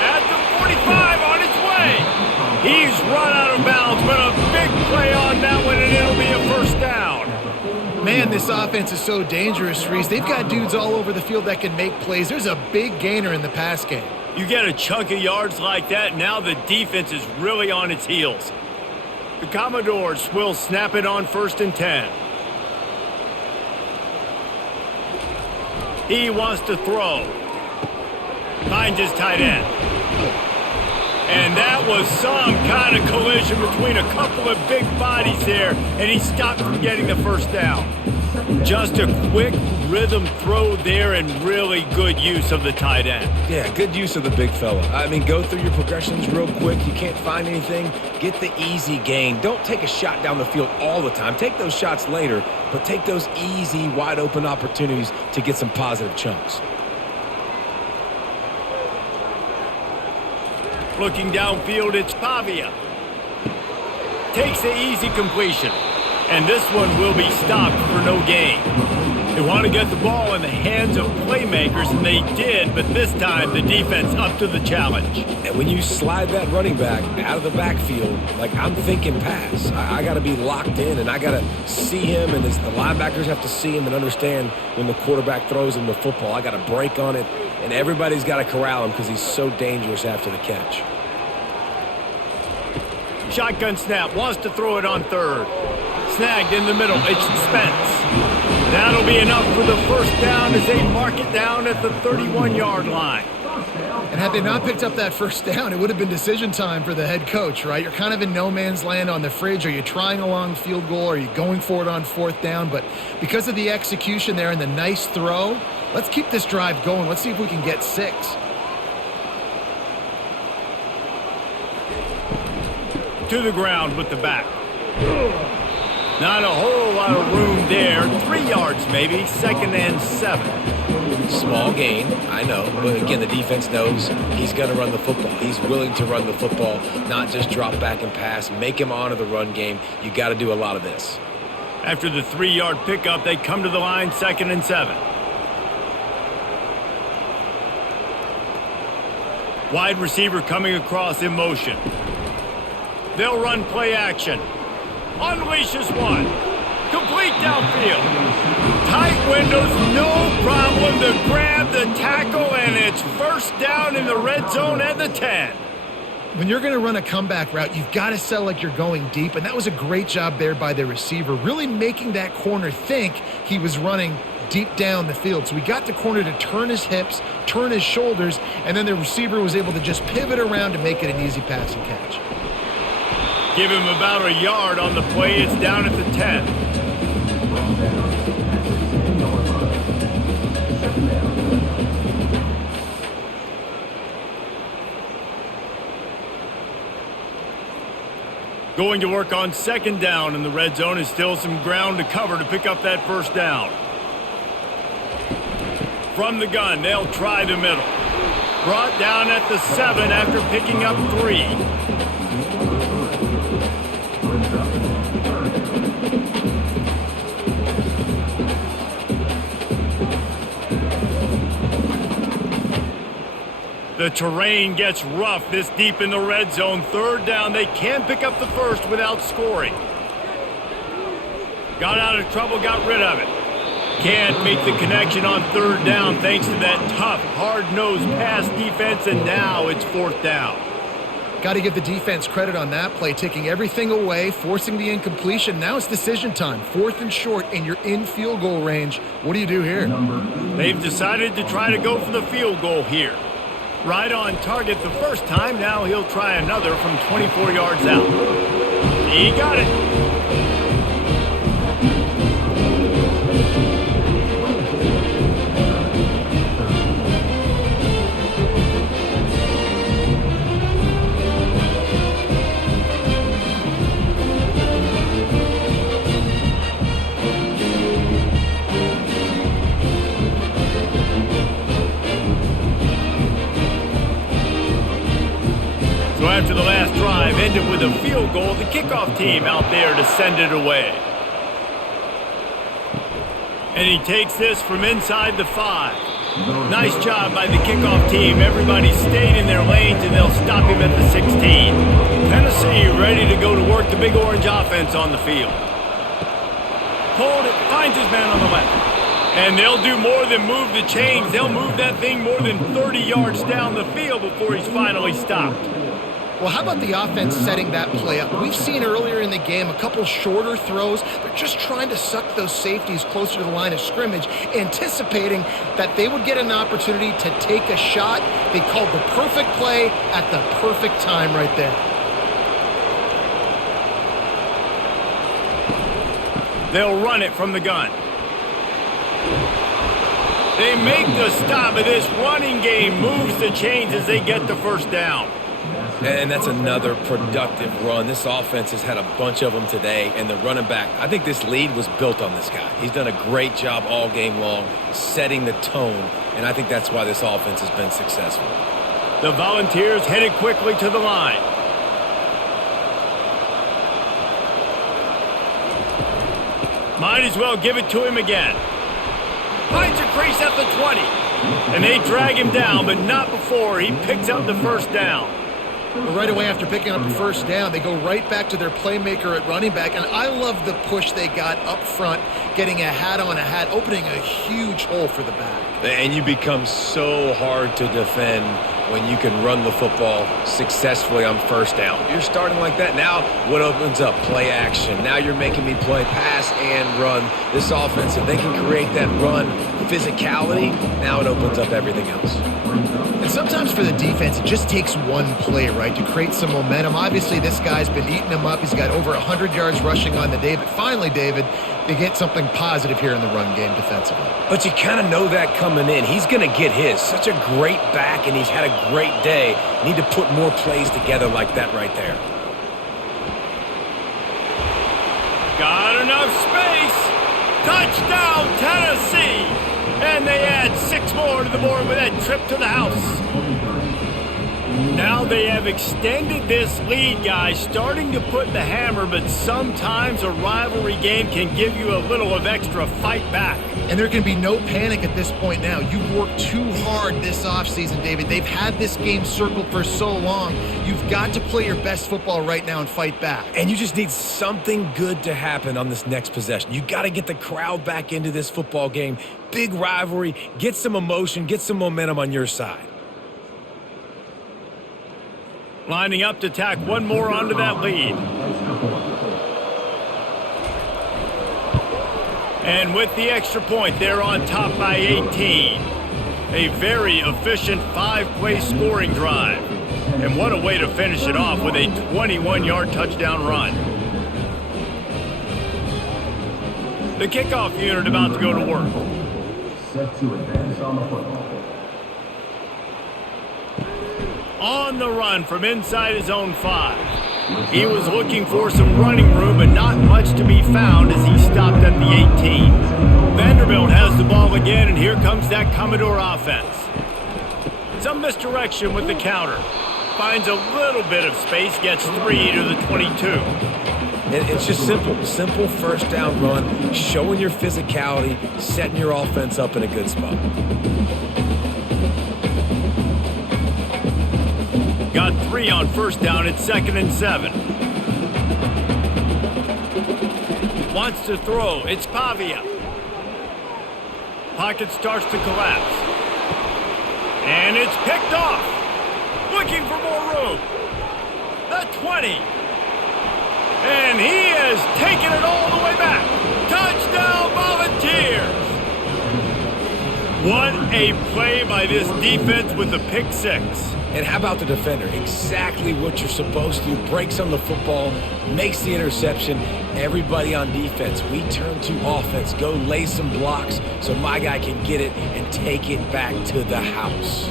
At the 45 on its way. He's run out of bounds, but a big play on that one, and it'll be a first down. Man, this offense is so dangerous, Reese. They've got dudes all over the field that can make plays. There's a big gainer in the pass game. You get a chunk of yards like that, now the defense is really on its heels. The Commodores will snap it on 1st and 10. He wants to throw. Finds his tight end. And that was some kind of collision between a couple of big bodies there, and he stopped from getting the first down. Just a quick rhythm throw there and really good use of the tight end. Yeah, good use of the big fella. I mean, go through your progressions real quick. You can't find anything. Get the easy gain. Don't take a shot down the field all the time. Take those shots later, but take those easy, wide-open opportunities to get some positive chunks. Looking downfield, it's Pavia. Takes the easy completion. And this one will be stopped for no gain. They want to get the ball in the hands of playmakers, and they did, but this time the defense up to the challenge. And when you slide that running back out of the backfield, like I'm thinking pass, I got to be locked in, and I got to see him, and the linebackers have to see him and understand when the quarterback throws him the football. I got to break on it, and everybody's got to corral him because he's so dangerous after the catch. Shotgun snap, wants to throw it on 3rd. Snagged in the middle, it's Spence. That'll be enough for the first down as they mark it down at the 31-yard line. And had they not picked up that first down, it would have been decision time for the head coach, right? You're kind of in no man's land on the fridge. Are you trying a long field goal? Are you going for it on 4th down? But because of the execution there and the nice throw, let's keep this drive going. Let's see if we can get 6. To the ground with the back. Not a whole lot of room there. 3 yards maybe, 2nd and 7. Small gain, I know, but again, the defense knows he's going to run the football. He's willing to run the football, not just drop back and pass, make him honor the run game. You got to do a lot of this. After the 3-yard pickup, they come to the line, 2nd and 7. Wide receiver coming across in motion. They'll run play action. Unleashes one. Complete downfield. Tight windows, no problem to grab the tackle, and it's first down in the red zone at the 10. When you're going to run a comeback route, you've got to sell like you're going deep, and that was a great job there by the receiver, really making that corner think he was running deep down the field. So we got the corner to turn his hips, turn his shoulders, and then the receiver was able to just pivot around to make it an easy pass and catch. Give him about a yard on the play. It's down at the 10. Going to work on 2nd down in the red zone is still some ground to cover to pick up that first down. From the gun, they'll try the middle. Brought down at the 7 after picking up 3. The terrain gets rough this deep in the red zone. 3rd down, they can pick up the first without scoring. Got out of trouble, got rid of it. Can't make the connection on 3rd down thanks to that tough, hard-nosed pass defense, and now it's 4th down. Got to give the defense credit on that play, taking everything away, forcing the incompletion. Now it's decision time. 4th and short, and you're in field goal range. What do you do here? They've decided to try to go for the field goal here. Right on target the first time. Now he'll try another from 24 yards out. He got it. So after the last drive ended with a field goal, the kickoff team out there to send it away. And he takes this from inside the 5. Nice job by the kickoff team. Everybody stayed in their lanes, and they'll stop him at the 16. Tennessee ready to go to work the Big Orange offense on the field. Pulled it, finds his man on the left. And they'll do more than move the chains. They'll move that thing more than 30 yards down the field before he's finally stopped. Well, how about the offense setting that play up? We've seen earlier in the game a couple shorter throws. They're just trying to suck those safeties closer to the line of scrimmage, anticipating that they would get an opportunity to take a shot. They called the perfect play at the perfect time right there. They'll run it from the gun. They make the stop, but this running game moves the chains as they get the first down. And that's another productive run. This offense has had a bunch of them today, and the running back, I think this lead was built on this guy. He's done a great job all game long, setting the tone, and I think that's why this offense has been successful. The Volunteers headed quickly to the line. Might as well give it to him again. Finds a crease at the 20. And they drag him down, but not before he picks up the first down. But right away after picking up the first down, they go right back to their playmaker at running back. And I love the push they got up front, getting a hat on a hat, opening a huge hole for the back. And you become so hard to defend when you can run the football successfully on first down. You're starting like that. Now what opens up? Play action. Now you're making me play pass and run. This offense, if they can create that run physicality, now it opens up everything else. And sometimes for the defense, it just takes one play, right, to create some momentum. Obviously, this guy's been eating them up. He's got over 100 yards rushing on the day. But finally, David, they get something positive here in the run game defensively. But you kind of know that coming in. He's going to get his. Such a great back, and he's had a great day. Need to put more plays together like that right there. Got enough space. Touchdown, Tennessee. And they add 6 more to the board with that trip to the house. Now they have extended this lead, guys, starting to put the hammer, but sometimes a rivalry game can give you a little of extra fight back. And there can be no panic at this point now. You've worked too hard this offseason, David. They've had this game circled for so long. You've got to play your best football right now and fight back. And you just need something good to happen on this next possession. You got to get the crowd back into this football game. Big rivalry, get some emotion, get some momentum on your side. Lining up to tack one more onto that lead. And with the extra point, they're on top by 18. A very efficient 5-play scoring drive. And what a way to finish it off with a 21-yard touchdown run. The kickoff unit about to go to work. Set to advance on the football. On the run from inside his own 5. He was looking for some running room, but not much to be found as he stopped at the 18. Vanderbilt has the ball again, and here comes that Commodore offense. Some misdirection with the counter. Finds a little bit of space, gets 3 to the 22. And it's just simple first down run, showing your physicality, setting your offense up in a good spot. Got 3 on first down. It's 2nd and 7. Wants to throw. It's Pavia. Pocket starts to collapse. And it's picked off. Looking for more room. The 20. And he has taken it all the way back. Touchdown, Volunteers. What a play by this defense with the pick 6. And how about the defender? Exactly what you're supposed to. Breaks on the football, makes the interception. Everybody on defense, we turn to offense. Go lay some blocks so my guy can get it and take it back to the house.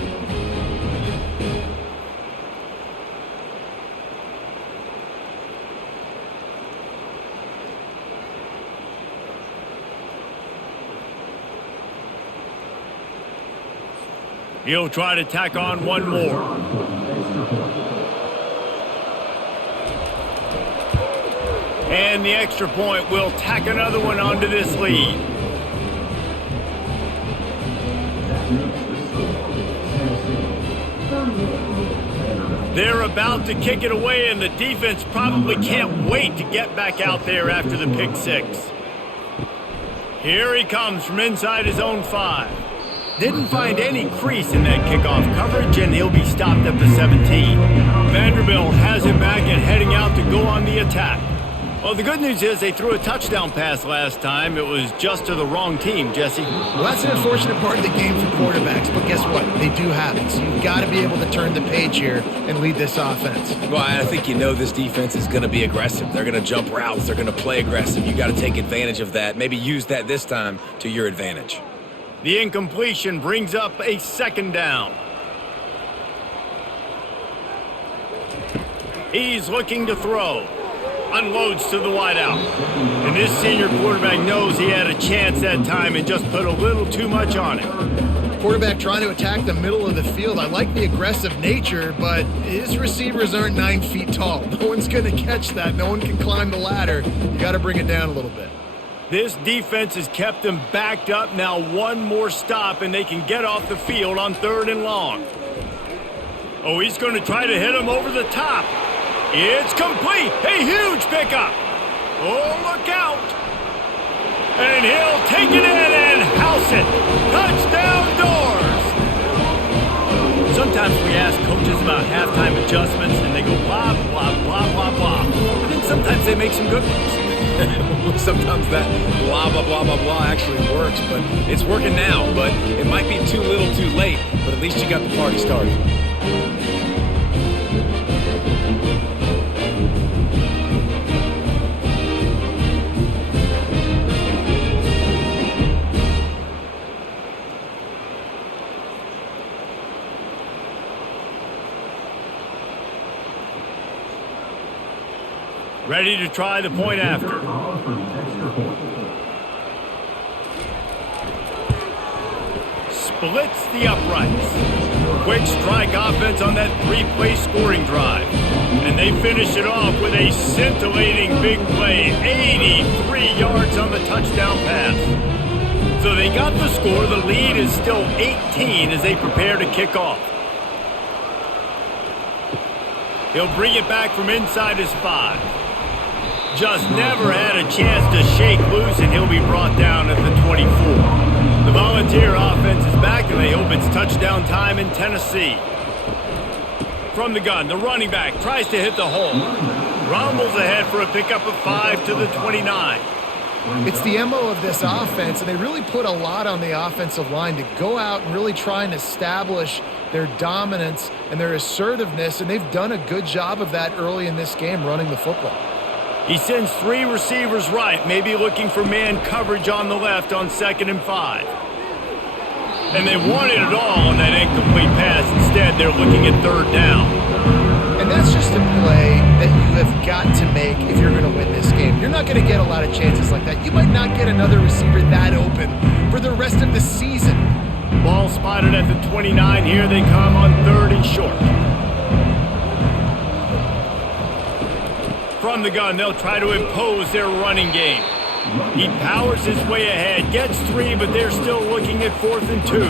He'll try to tack on one more. And the extra point will tack another one onto this lead. They're about to kick it away, and the defense probably can't wait to get back out there after the pick 6. Here he comes from inside his own 5. Didn't find any crease in that kickoff coverage, and he'll be stopped at the 17. Vanderbilt has him back and heading out to go on the attack. Well, the good news is they threw a touchdown pass last time. It was just to the wrong team, Jesse. Well, that's an unfortunate part of the game for quarterbacks, but guess what? They do have it, so you've got to be able to turn the page here and lead this offense. Well, I think you know this defense is going to be aggressive. They're going to jump routes. They're going to play aggressive. You got to take advantage of that. Maybe use that this time to your advantage. The incompletion brings up a 2nd down. He's looking to throw. Unloads to the wideout. And this senior quarterback knows he had a chance that time and just put a little too much on it. Quarterback trying to attack the middle of the field. I like the aggressive nature, but his receivers aren't 9 feet tall. No one's going to catch that. No one can climb the ladder. You got to bring it down a little bit. This defense has kept them backed up. Now one more stop, and they can get off the field on 3rd and long. Oh, he's going to try to hit him over the top. It's complete. A huge pickup. Oh, look out. And he'll take it in and house it. Touchdown Doors. Sometimes we ask coaches about halftime adjustments, and they go blah, blah, blah, blah, blah. And then sometimes they make some good ones. Sometimes that blah, blah, blah, blah, blah actually works, but it's working now. But it might be too little too late, but at least you got the party started. Ready to try the point after. blitz the uprights. Quick strike offense on that three-play scoring drive. And they finish it off with a scintillating big play, 83 yards on the touchdown pass. So they got the score. The lead is still 18 as they prepare to kick off. He'll bring it back from inside his 5. Just never had a chance to shake loose, and he'll be brought down at the 24. The Volunteer offense is back, and they hope it's touchdown time in Tennessee. From the gun, the running back tries to hit the hole. Rumbles ahead for a pickup of 5 to the 29. It's the MO of this offense, and they really put a lot on the offensive line to go out and really try and establish their dominance and their assertiveness, and they've done a good job of that early in this game running the football. He sends 3 receivers right, maybe looking for man coverage on the left on 2nd and 5. And they wanted it all on that incomplete pass. Instead, they're looking at 3rd down. And that's just a play that you have got to make if you're going to win this game. You're not going to get a lot of chances like that. You might not get another receiver that open for the rest of the season. Ball spotted at the 29. Here they come on 3rd and short. From the gun, they'll try to impose their running game. He powers his way ahead, gets 3, but they're still looking at 4th and 2.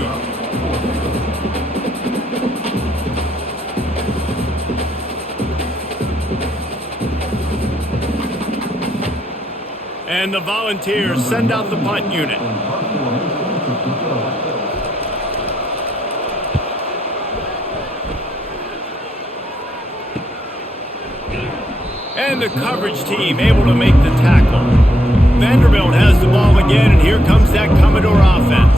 And the Volunteers send out the punt unit. And the coverage team able to make the tackle. Vanderbilt has the ball again, and here comes that Commodore offense.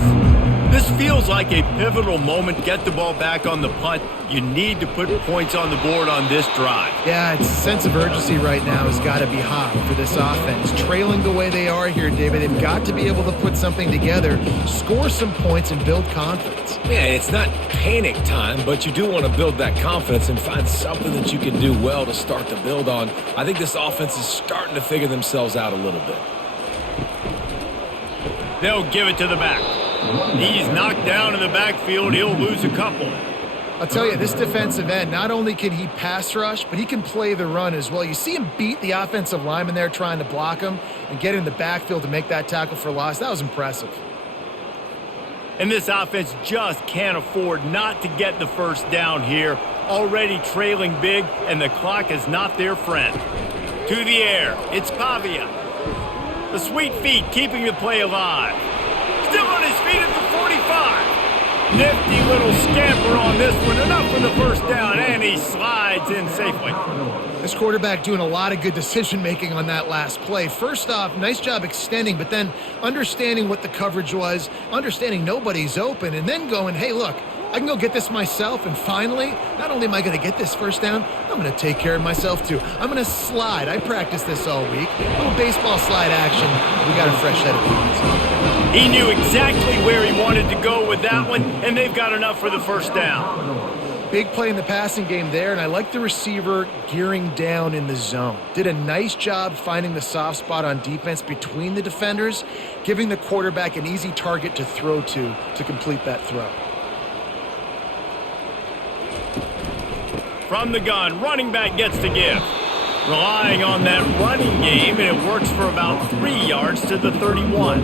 This feels like a pivotal moment. Get the ball back on the punt. You need to put points on the board on this drive. Yeah, it's a sense of urgency right now has got to be high for this offense. Trailing the way they are here, David, they've got to be able to put something together, score some points, and build confidence. Yeah, it's not panic time, but you do want to build that confidence and find something that you can do well to start to build on. I think this offense is starting to figure themselves out a little bit. They'll give it to the back. He's knocked down in the backfield. He'll lose a couple. I'll tell you, this defensive end, not only can he pass rush, but he can play the run as well. You see him beat the offensive lineman there trying to block him and get in the backfield to make that tackle for loss. That was impressive. And this offense just can't afford not to get the first down here. Already trailing big, and the clock is not their friend. To the air, it's Pavia. The sweet feet keeping the play alive. Still on his feet at the 45. Nifty little scamper on this one. Enough for the first down, and he slides in safely. This quarterback doing a lot of good decision-making on that last play. First off, nice job extending, but then understanding what the coverage was, understanding nobody's open, and then going, hey, look, I can go get this myself, and finally, not only am I going to get this first down, I'm going to take care of myself too. I'm going to slide. I practiced this all week. A little baseball slide action. We got a fresh set of feet. He knew exactly where he wanted to go with that one, and they've got enough for the first down. Big play in the passing game there, and I like the receiver gearing down in the zone. Did a nice job finding the soft spot on defense between the defenders, giving the quarterback an easy target to throw to complete that throw. From the gun, running back gets to give. Relying on that running game, and it works for about 3 yards to the 31.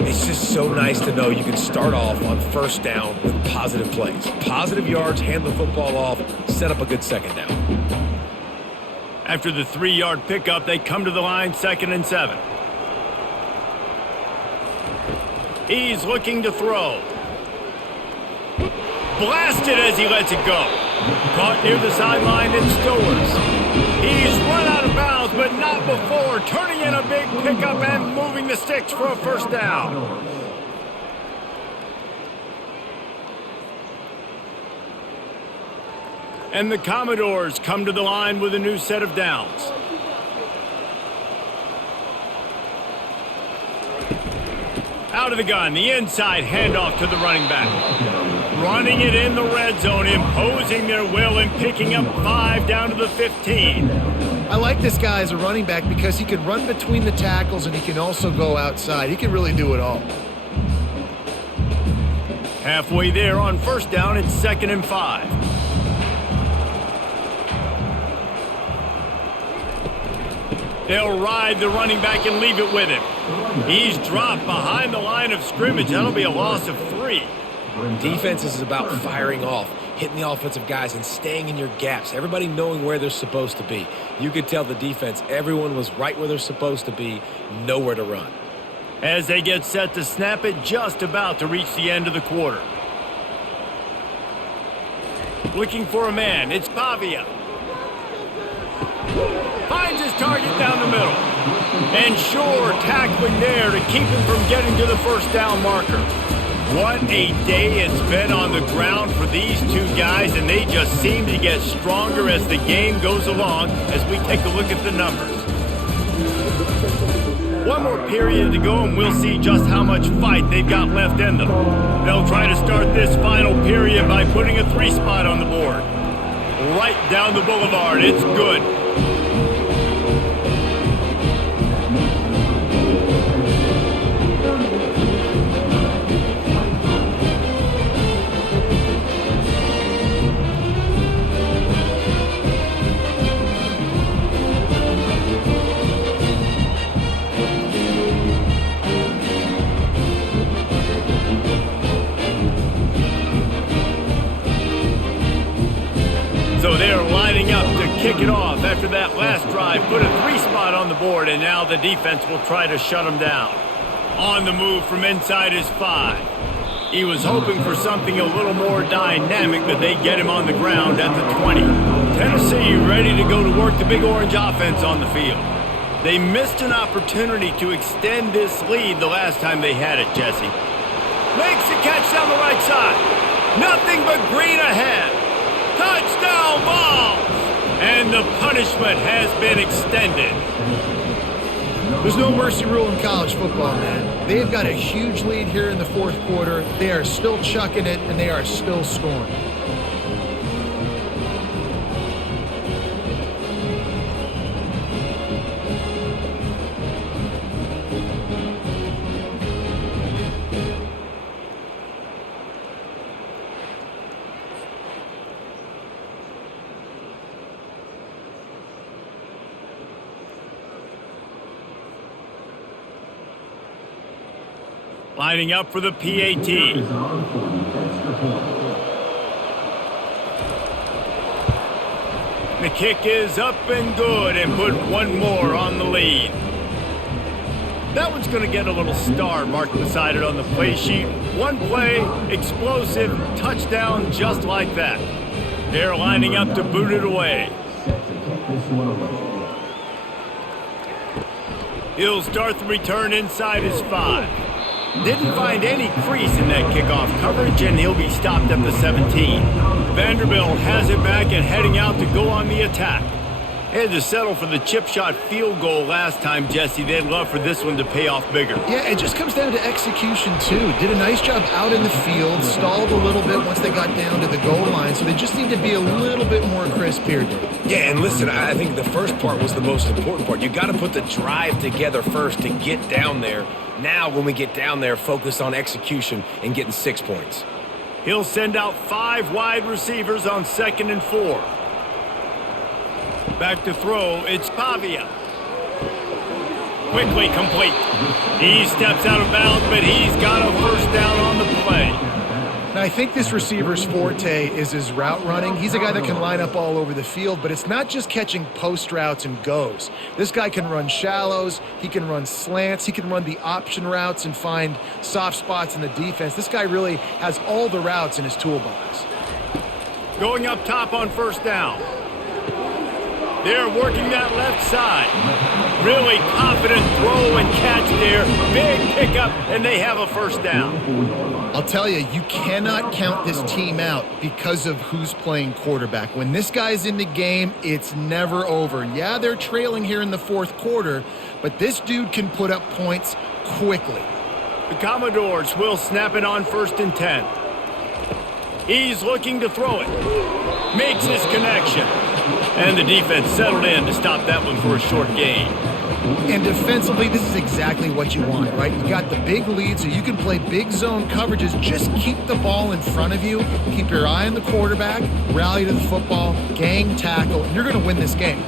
It's just so nice to know you can start off on first down with positive plays. Positive yards, hand the football off, set up a good second down. After the 3-yard pickup, they come to the line, 2nd and 7. He's looking to throw. Blasted as he lets it go. Caught near the sideline in Stowers. He's run out of bounds, but not before. Turning in a big pickup and moving the sticks for a first down. And the Commodores come to the line with a new set of downs. Out of the gun, the inside handoff to the running back. Running it in the red zone, imposing their will and picking up 5 down to the 15. I like this guy as a running back because he can run between the tackles and he can also go outside. He can really do it all. Halfway there on first down, it's 2nd and 5. They'll ride the running back and leave it with him. He's dropped behind the line of scrimmage. That'll be a loss of 3. Defense is about firing off, hitting the offensive guys and staying in your gaps, everybody knowing where they're supposed to be. You could tell the defense, everyone was right where they're supposed to be, nowhere to run. As they get set to snap it, just about to reach the end of the quarter. Looking for a man, it's Pavia. Finds his target down the middle. And sure, tackling there to keep him from getting to the first down marker. What a day it's been on the ground for these two guys, and they just seem to get stronger as the game goes along as we take a look at the numbers. One more period to go, and we'll see just how much fight they've got left in them. They'll try to start this final period by putting a 3 spot on the board. Right down the boulevard, it's good. So they're lining up to kick it off after that last drive. Put a 3 spot on the board, and now the defense will try to shut them down. On the move from inside his 5. He was hoping for something a little more dynamic, but they get him on the ground at the 20. Tennessee ready to go to work the Big Orange offense on the field. They missed an opportunity to extend this lead the last time they had it, Jesse. Makes the catch down the right side. Nothing but green ahead. Touchdown ball! And the punishment has been extended. There's no mercy rule in college football, man. They've got a huge lead here in the 4th quarter. They are still chucking it, and they are still scoring. Lining up for the PAT. The kick is up and good, and put one more on the lead. That one's going to get a little star marked beside it on the play sheet. One play, explosive, touchdown just like that. They're lining up to boot it away. He'll start the return inside his 5. Didn't find any crease in that kickoff coverage, and he'll be stopped at the 17. Vanderbilt has it back and heading out to go on the attack. Had to settle for the chip shot field goal last time, Jesse. They'd love for this one to pay off bigger. Yeah, it just comes down to execution, too. Did a nice job out in the field, stalled a little bit once they got down to the goal line, so they just need to be a little bit more crisp here, Dave. Yeah, and listen, I think the first part was the most important part. You got to put the drive together first to get down there. Now, when we get down there, focus on execution and getting 6 points. He'll send out 5 wide receivers on 2nd and 4. Back to throw, it's Pavia. Quickly complete. He steps out of bounds, but he's got a first down on the play. Now, I think this receiver's forte is his route running. He's a guy that can line up all over the field, but it's not just catching post routes and goes. This guy can run shallows, he can run slants, he can run the option routes and find soft spots in the defense. This guy really has all the routes in his toolbox. Going up top on first down. They're working that left side. Really confident throw and catch there. Big pickup, and they have a first down. I'll tell you, you cannot count this team out because of who's playing quarterback. When this guy's in the game, it's never over. Yeah, they're trailing here in the 4th quarter, but this dude can put up points quickly. The Commodores will snap it on 1st and 10. He's looking to throw it. Makes his connection. And the defense settled in to stop that one for a short gain. And defensively, this is exactly what you want, right? You got the big lead, so you can play big zone coverages. Just keep the ball in front of you. Keep your eye on the quarterback. Rally to the football. Gang tackle. And you're going to win this game.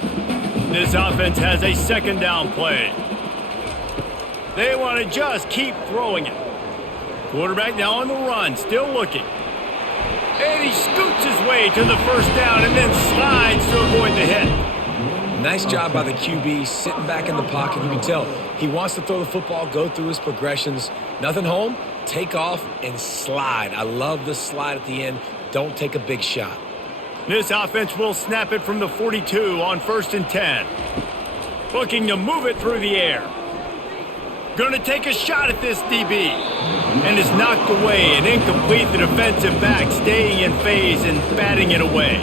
This offense has a second down play. They want to just keep throwing it. Quarterback now on the run, still looking. And he scoots his way to the first down and then slides to avoid the hit. Nice job by the QB sitting back in the pocket. You can tell he wants to throw the football, go through his progressions. Nothing home, take off and slide. I love the slide at the end. Don't take a big shot. This offense will snap it from the 42 on 1st and 10. Looking to move it through the air. Going to take a shot at this DB. And is knocked away and incomplete. The defensive back staying in phase and batting it away.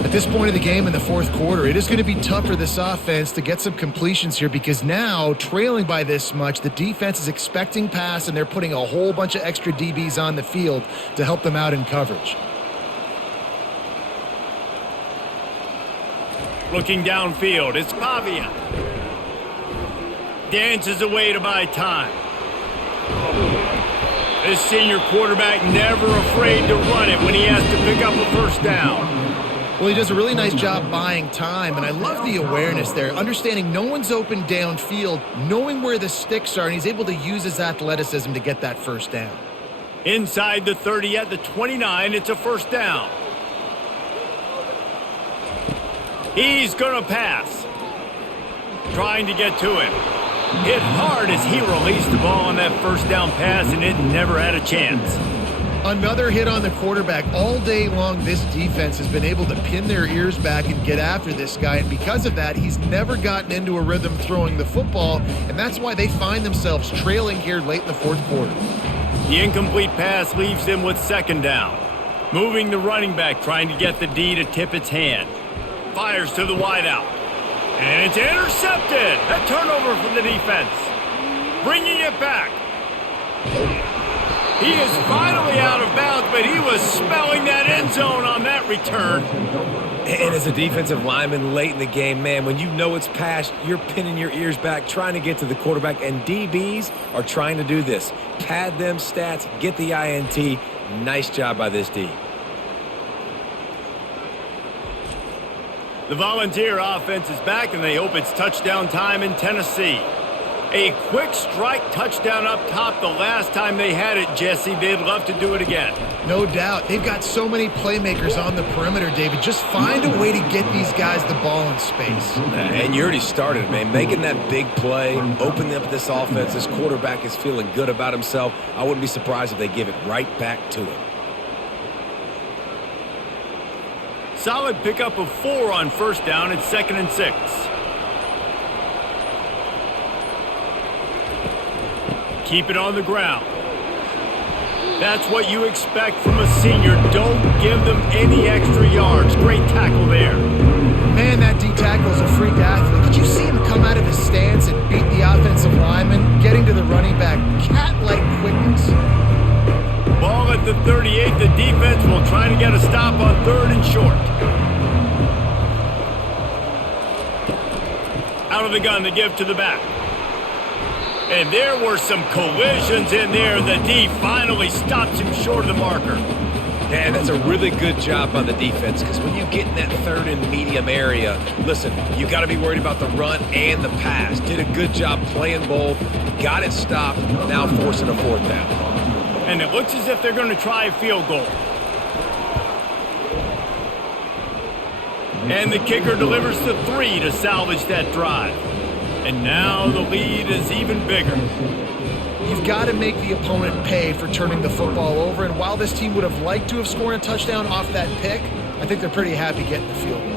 At this point of the game in the fourth quarter, it is going to be tough for this offense to get some completions here because now, trailing by this much, the defense is expecting pass and they're putting a whole bunch of extra DBs on the field to help them out in coverage. Looking downfield, it's Pavia. Dances away to buy time. This senior quarterback never afraid to run it when he has to pick up a first down. Well, he does a really nice job buying time, and I love the awareness there, understanding no one's open downfield, knowing where the sticks are, and he's able to use his athleticism to get that first down. Inside the 30 at the 29, it's a first down. He's going to pass. Trying to get to him. Hit hard as he released the ball on that first down pass, and it never had a chance. Another hit on the quarterback. All day long, this defense has been able to pin their ears back and get after this guy, and because of that, he's never gotten into a rhythm throwing the football, and that's why they find themselves trailing here late in the fourth quarter. The incomplete pass leaves them with second down. Moving the running back, trying to get the D to tip its hand. Fires to the wideout. And it's intercepted. A turnover from the defense. Bringing it back. He is finally out of bounds, but he was smelling that end zone on that return. And as a defensive lineman late in the game, man, when you know it's past, you're pinning your ears back, trying to get to the quarterback, and DBs are trying to do this. Pad them stats, get the INT. Nice job by this D. The Volunteer offense is back, and they hope it's touchdown time in Tennessee. A quick strike touchdown up top the last time they had it, Jesse. They'd love to do it again. No doubt. They've got so many playmakers on the perimeter, David. Just find a way to get these guys the ball in space. And you already started, man. Making that big play, opening up this offense. This quarterback is feeling good about himself. I wouldn't be surprised if they give it right back to him. Solid pickup of 4 on first down. It's 2nd and 6. Keep it on the ground. That's what you expect from a senior. Don't give them any extra yards. Great tackle there. Man, that D tackle is a freak athlete. Did you see him come out of his stance and beat the offensive lineman, getting to the running back? Cat-like quickness. Ball at the 38. The defense will try to get a stop on 3rd and short. Out of the gun, the give to the back. And there were some collisions in there. The D finally stops him short of the marker. And that's a really good job by the defense, because when you get in that 3rd and medium area, listen, you got to be worried about the run and the pass. Did a good job playing both. Got it stopped. Now forcing a 4th down. And it looks as if they're going to try a field goal. And the kicker delivers the 3 to salvage that drive. And now the lead is even bigger. You've got to make the opponent pay for turning the football over. And while this team would have liked to have scored a touchdown off that pick, I think they're pretty happy getting the field goal.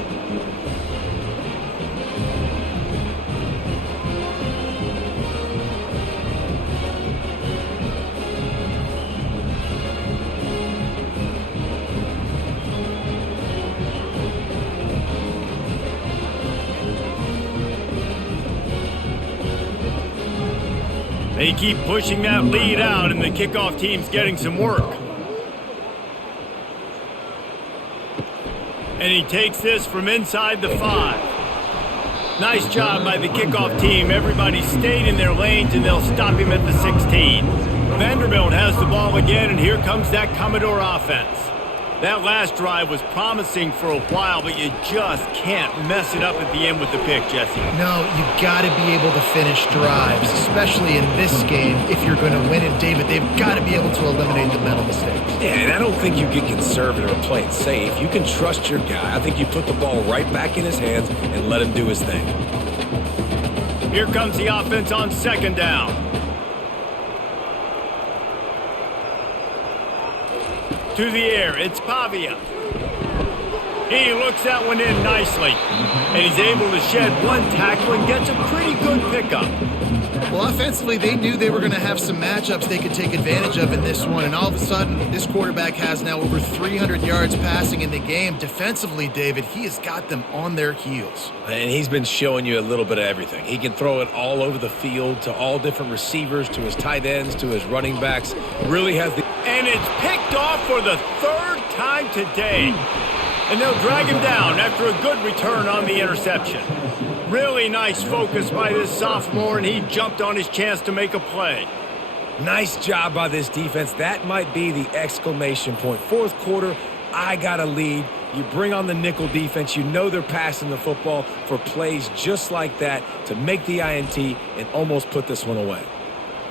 They keep pushing that lead out, and the kickoff team's getting some work. And he takes this from inside the 5. Nice job by the kickoff team. Everybody stayed in their lanes, and they'll stop him at the 16. Vanderbilt has the ball again, and here comes that Commodore offense. That last drive was promising for a while, but you just can't mess it up at the end with the pick, Jesse. No, you got to be able to finish drives, especially in this game if you're going to win. And David, they've got to be able to eliminate the mental mistakes. Yeah, and I don't think you get conservative or play it safe. You can trust your guy. I think you put the ball right back in his hands and let him do his thing. Here comes the offense on second down. To the air, it's Pavia. He looks that one in nicely. And he's able to shed one tackle and gets a pretty good pickup. Well, offensively, they knew they were going to have some matchups they could take advantage of in this one. And all of a sudden, this quarterback has now over 300 yards passing in the game. Defensively, David, he has got them on their heels. And he's been showing you a little bit of everything. He can throw it all over the field to all different receivers, to his tight ends, to his running backs. Really has the... And it's picked off for the third time today. And they'll drag him down after a good return on the interception. Really nice focus by this sophomore, and he jumped on his chance to make a play. Nice job by this defense. That might be the exclamation point. Fourth quarter, I got a lead. You bring on the nickel defense. You know they're passing the football for plays just like that to make the INT and almost put this one away.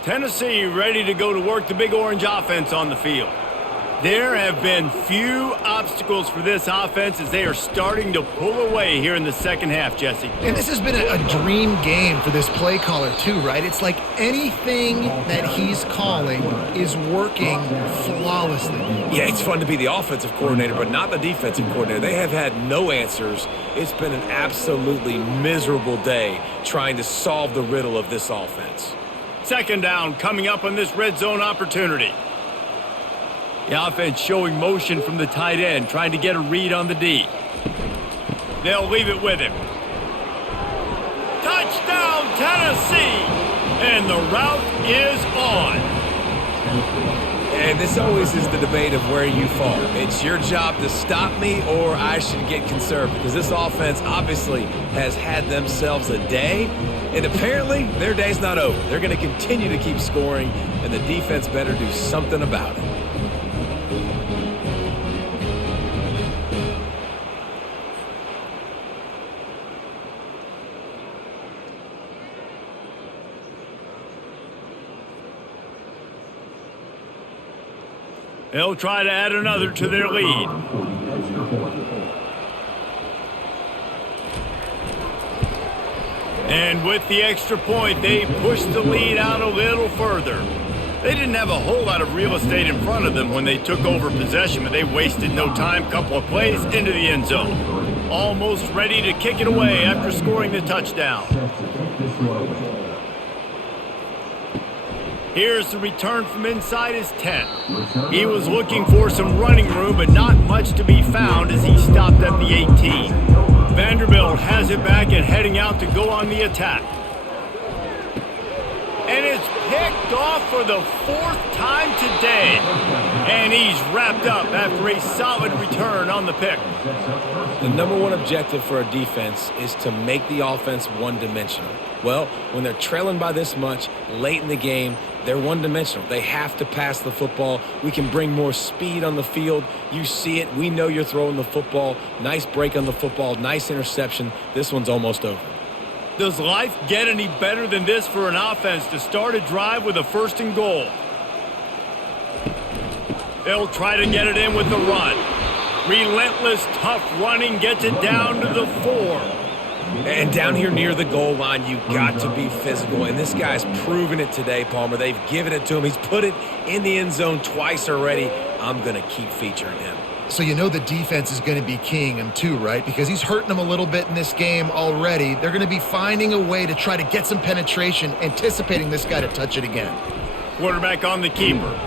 Tennessee ready to go to work the Big Orange offense on the field. There have been few obstacles for this offense as they are starting to pull away here in the second half, Jesse. And this has been a dream game for this play caller too, right? It's like anything that he's calling is working flawlessly. Yeah, it's fun to be the offensive coordinator, but not the defensive coordinator. They have had no answers. It's been an absolutely miserable day trying to solve the riddle of this offense. Second down coming up on this red zone opportunity. The offense showing motion from the tight end, trying to get a read on the D. They'll leave it with him. Touchdown, Tennessee! And the route is on. And this always is the debate of where you fall. It's your job to stop me or I should get conservative, because this offense obviously has had themselves a day, and apparently their day's not over. They're going to continue to keep scoring, and the defense better do something about it. They'll try to add another to their lead. And with the extra point, they push the lead out a little further. They didn't have a whole lot of real estate in front of them when they took over possession, but they wasted no time. Couple of plays into the end zone. Almost ready to kick it away after scoring the touchdown. Here's the return from inside his 10. He was looking for some running room, but not much to be found as he stopped at the 18. Vanderbilt has it back and heading out to go on the attack. And it's picked off for the fourth time today. And he's wrapped up after a solid return on the pick. The number one objective for a defense is to make the offense one-dimensional. Well, when they're trailing by this much late in the game, they're one-dimensional. They have to pass the football. We can bring more speed on the field. You see it. We know you're throwing the football. Nice break on the football. Nice interception. This one's almost over. Does life get any better than this for an offense to start a drive with a first and goal? They'll try to get it in with the run. Relentless, tough running gets it down to the 4. And down here near the goal line, you got to be physical. And this guy's proven it today, Palmer. They've given it to him. He's put it in the end zone twice already. I'm going to keep featuring him. So you know the defense is going to be keying him too, right? Because he's hurting them a little bit in this game already. They're going to be finding a way to try to get some penetration, anticipating this guy to touch it again. Quarterback on the keeper.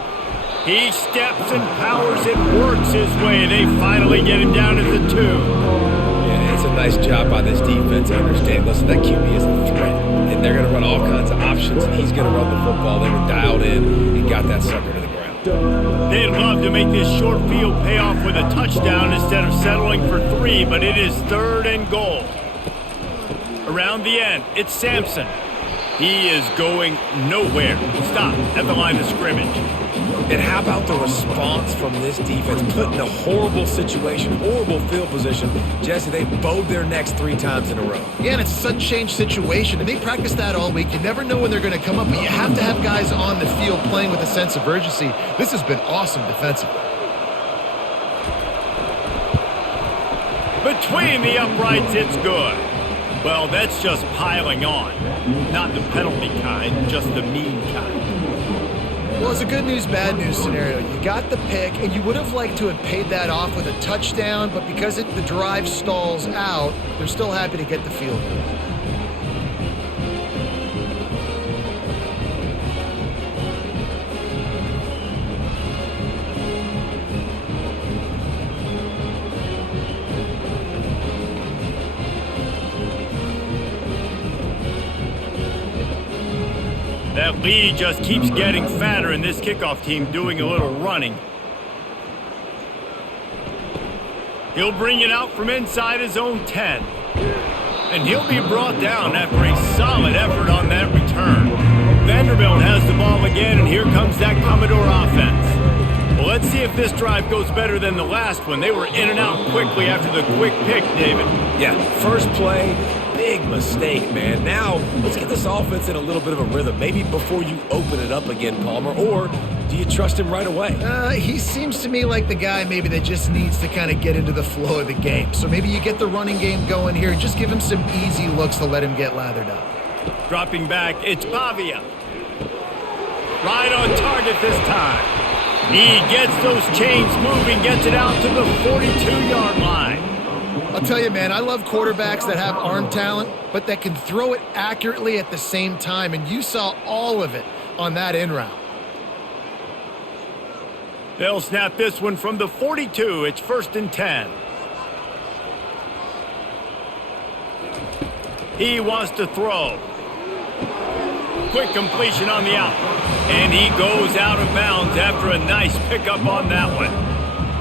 He steps and powers it, works his way. They finally get him down at the 2. Yeah, it's a nice job by this defense. I understand. Listen, that QB is a threat. And they're going to run all kinds of options, and he's going to run the football. They were dialed in and got that sucker to the ground. They'd love to make this short field pay off with a touchdown instead of settling for 3, but it is 3rd and goal. Around the end, it's Sampson. He is going nowhere. Stop at the line of scrimmage. And how about the response from this defense? Put in a horrible situation, horrible field position. Jesse, they bowed their necks 3 times in a row. Yeah, and it's a sudden change situation, and they practice that all week. You never know when they're going to come up, but you have to have guys on the field playing with a sense of urgency. This has been awesome defensively. Between the uprights, it's good. Well, that's just piling on. Not the penalty kind, just the mean kind. Well, it's a good news, bad news scenario. You got the pick, and you would have liked to have paid that off with a touchdown, but because the drive stalls out, they're still happy to get the field goal. That lead just keeps getting fatter, and this kickoff team doing a little running. He'll bring it out from inside his own 10. And he'll be brought down after a solid effort on that return. Vanderbilt has the ball again, and here comes that Commodore offense. Well, let's see if this drive goes better than the last one. They were in and out quickly after the quick pick, David. Yeah, first play, big mistake, man. Now, let's get this offense in a little bit of a rhythm. Maybe before you open it up again, Palmer, or do you trust him right away? He seems to me like the guy maybe that just needs to kind of get into the flow of the game. So maybe you get the running game going here and just give him some easy looks to let him get lathered up. Dropping back, it's Pavia. Right on target this time. He gets those chains moving, gets it out to the 42-yard line. I'll tell you, man, I love quarterbacks that have arm talent, but that can throw it accurately at the same time, and you saw all of it on that in route. They'll snap this one from the 42. It's 1st and 10. He wants to throw. Quick completion on the out. And he goes out of bounds after a nice pickup on that one.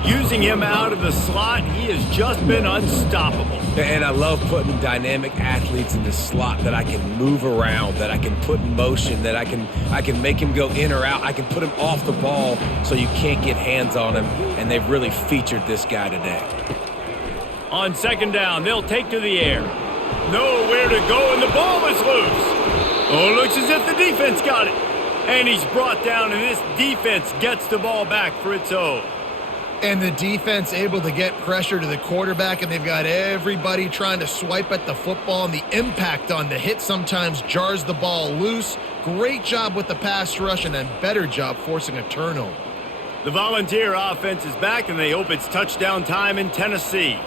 Using him out of the slot, he has just been unstoppable. And I love putting dynamic athletes in the slot that I can move around, that I can put in motion, that I can make him go in or out. I can put him off the ball so you can't get hands on him, and they've really featured this guy today. On 2nd down, they'll take to the air. Nowhere to go, and the ball is loose. Oh, looks as if the defense got it. And he's brought down, and this defense gets the ball back for its own. And the defense able to get pressure to the quarterback, and they've got everybody trying to swipe at the football, and the impact on the hit sometimes jars the ball loose. Great job with the pass rush, and a better job forcing a turnover. The Volunteer offense is back, and they hope it's touchdown time in Tennessee.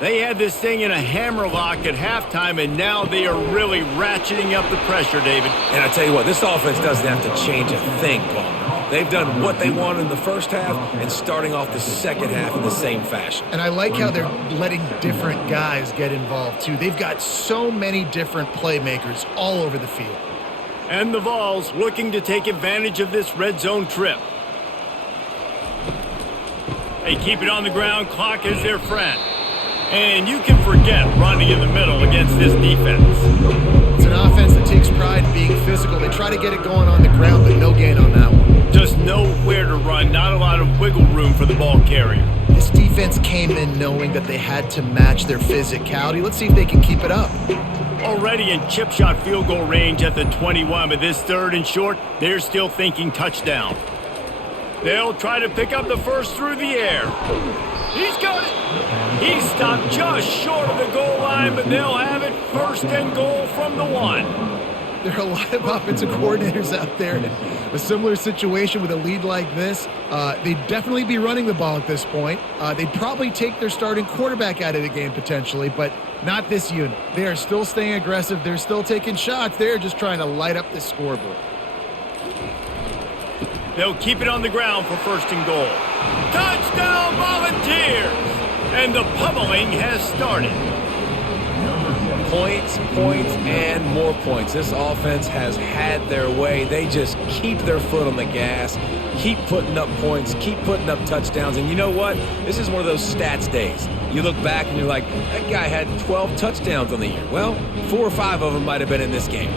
They had this thing in a hammerlock at halftime, and now they are really ratcheting up the pressure, David. And I tell you what, this offense doesn't have to change a thing, Palmer. They've done what they wanted in the first half and starting off the second half in the same fashion. And I like how they're letting different guys get involved, too. They've got so many different playmakers all over the field. And the Vols looking to take advantage of this red zone trip. They keep it on the ground. Clock is their friend. And you can forget running in the middle against this defense. It's an offense that takes pride in being physical. They try to get it going on the ground, but no gain on that one. Just nowhere to run. Not a lot of wiggle room for the ball carrier. This defense came in knowing that they had to match their physicality. Let's see if they can keep it up. Already in chip shot field goal range at the 21, but this 3rd and short, they're still thinking touchdown. They'll try to pick up the first through the air. He's got it. He stopped just short of the goal line, but they'll have it 1st and goal from the 1. There are a lot of offensive coordinators out there in a similar situation with a lead like this. They'd definitely be running the ball at this point. They'd probably take their starting quarterback out of the game potentially, but not this unit. They are still staying aggressive. They're still taking shots. They're just trying to light up the scoreboard. They'll keep it on the ground for 1st and goal. Touchdown Volunteers! And the pummeling has started. Points, points, and more points. This offense has had their way. They just keep their foot on the gas, keep putting up points, keep putting up touchdowns. And you know what? This is one of those stats days. You look back and you're like, that guy had 12 touchdowns on the year. Well, 4 or 5 of them might have been in this game.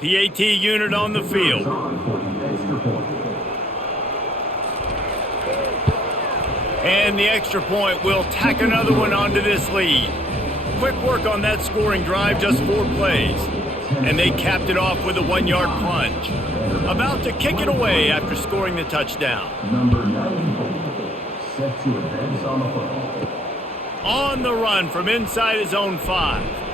PAT unit on the field. And the extra point will tack another one onto this lead. Quick work on that scoring drive, just 4 plays. And they capped it off with a 1-yard plunge. About to kick it away after scoring the touchdown. Number 94, set to advance on the football. On the run from inside his own 5.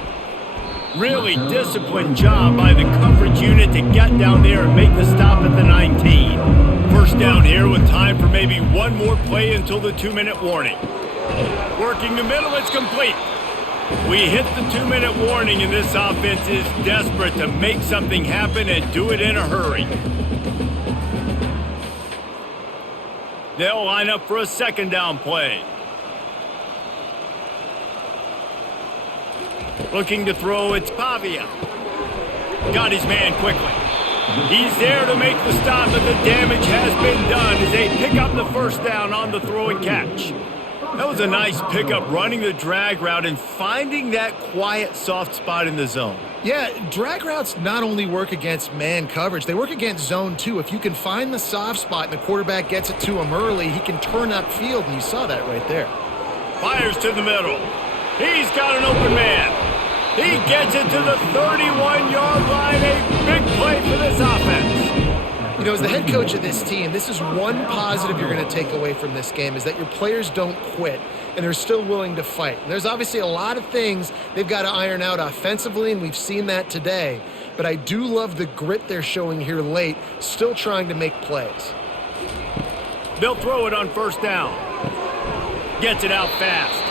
Really disciplined job by the coverage unit to get down there and make the stop at the 19. First down here with time for maybe one more play until the 2-minute warning. Working the middle, it's complete. We hit the 2-minute warning, and this offense is desperate to make something happen and do it in a hurry. They'll line up for a 2nd down play. Looking to throw, it's Pavia. Got his man quickly. He's there to make the stop, but the damage has been done as they pick up the 1st down on the throw and catch. That was a nice pickup, running the drag route and finding that quiet, soft spot in the zone. Yeah, drag routes not only work against man coverage, they work against zone too. If you can find the soft spot and the quarterback gets it to him early, he can turn upfield, and you saw that right there. Fires to the middle. He's got an open man. He gets it to the 31-yard line. A big play for this offense. You know, as the head coach of this team, this is one positive you're going to take away from this game, is that your players don't quit, and they're still willing to fight. There's obviously a lot of things they've got to iron out offensively, and we've seen that today. But I do love the grit they're showing here late, still trying to make plays. They'll throw it on 1st down. Gets it out fast.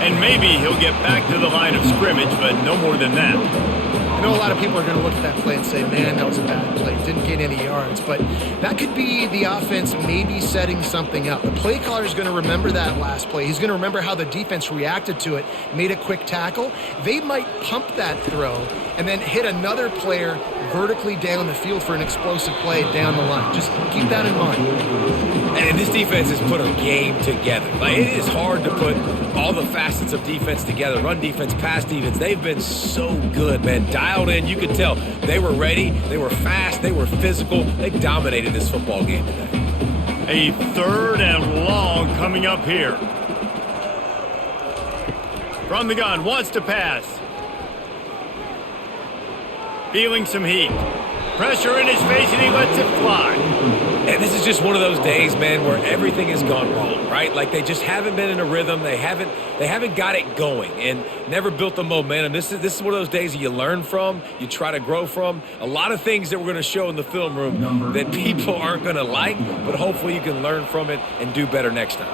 And maybe he'll get back to the line of scrimmage, but no more than that. I know a lot of people are going to look at that play and say, man, that was a bad play. Didn't get any yards. But that could be the offense maybe setting something up. The play caller is going to remember that last play. He's going to remember how the defense reacted to it, made a quick tackle. They might pump that throw and then hit another player vertically down the field for an explosive play down the line. Just keep that in mind. And this defense has put a game together. Like, it is hard to put all the facets of defense together. Run defense, pass defense. They've been so good, man. Dialed in. You could tell they were ready. They were fast. They were physical. They dominated this football game today. A 3rd and long coming up here. From the gun, wants to pass. Feeling some heat. Pressure in his face, and he lets it fly. And this is just one of those days, man, where everything has gone wrong, right? Like, they just haven't been in a rhythm. They haven't got it going and never built the momentum. This is one of those days that you learn from, you try to grow from. A lot of things that we're going to show in the film room that people aren't going to like, but hopefully you can learn from it and do better next time.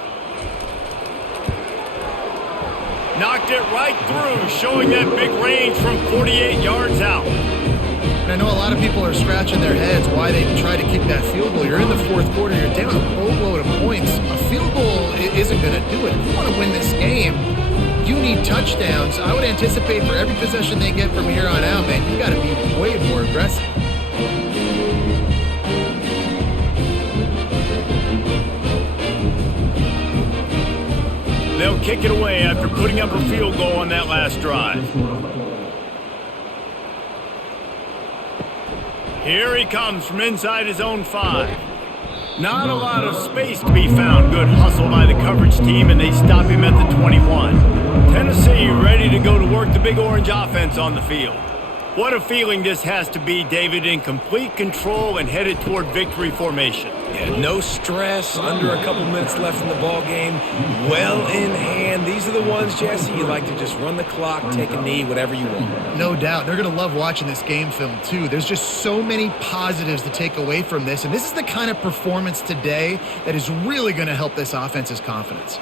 Knocked it right through, showing that big range from 48 yards out. And I know a lot of people are scratching their heads why they try to kick that field goal. You're in the 4th quarter. You're down a boatload of points. A field goal isn't going to do it. If you want to win this game, you need touchdowns. I would anticipate for every possession they get from here on out, man, you got to be way more aggressive. They'll kick it away after putting up a field goal on that last drive. Here he comes from inside his own 5. Not a lot of space to be found. Good hustle by the coverage team, and they stop him at the 21. Tennessee ready to go to work the Big Orange offense on the field. What a feeling this has to be, David, in complete control and headed toward victory formation. Yeah, no stress, under a couple minutes left in the ball game, well in hand. These are the ones, Jesse, you like to just run the clock, take a knee, whatever you want. No doubt. They're going to love watching this game film, too. There's just so many positives to take away from this, and this is the kind of performance today that is really going to help this offense's confidence.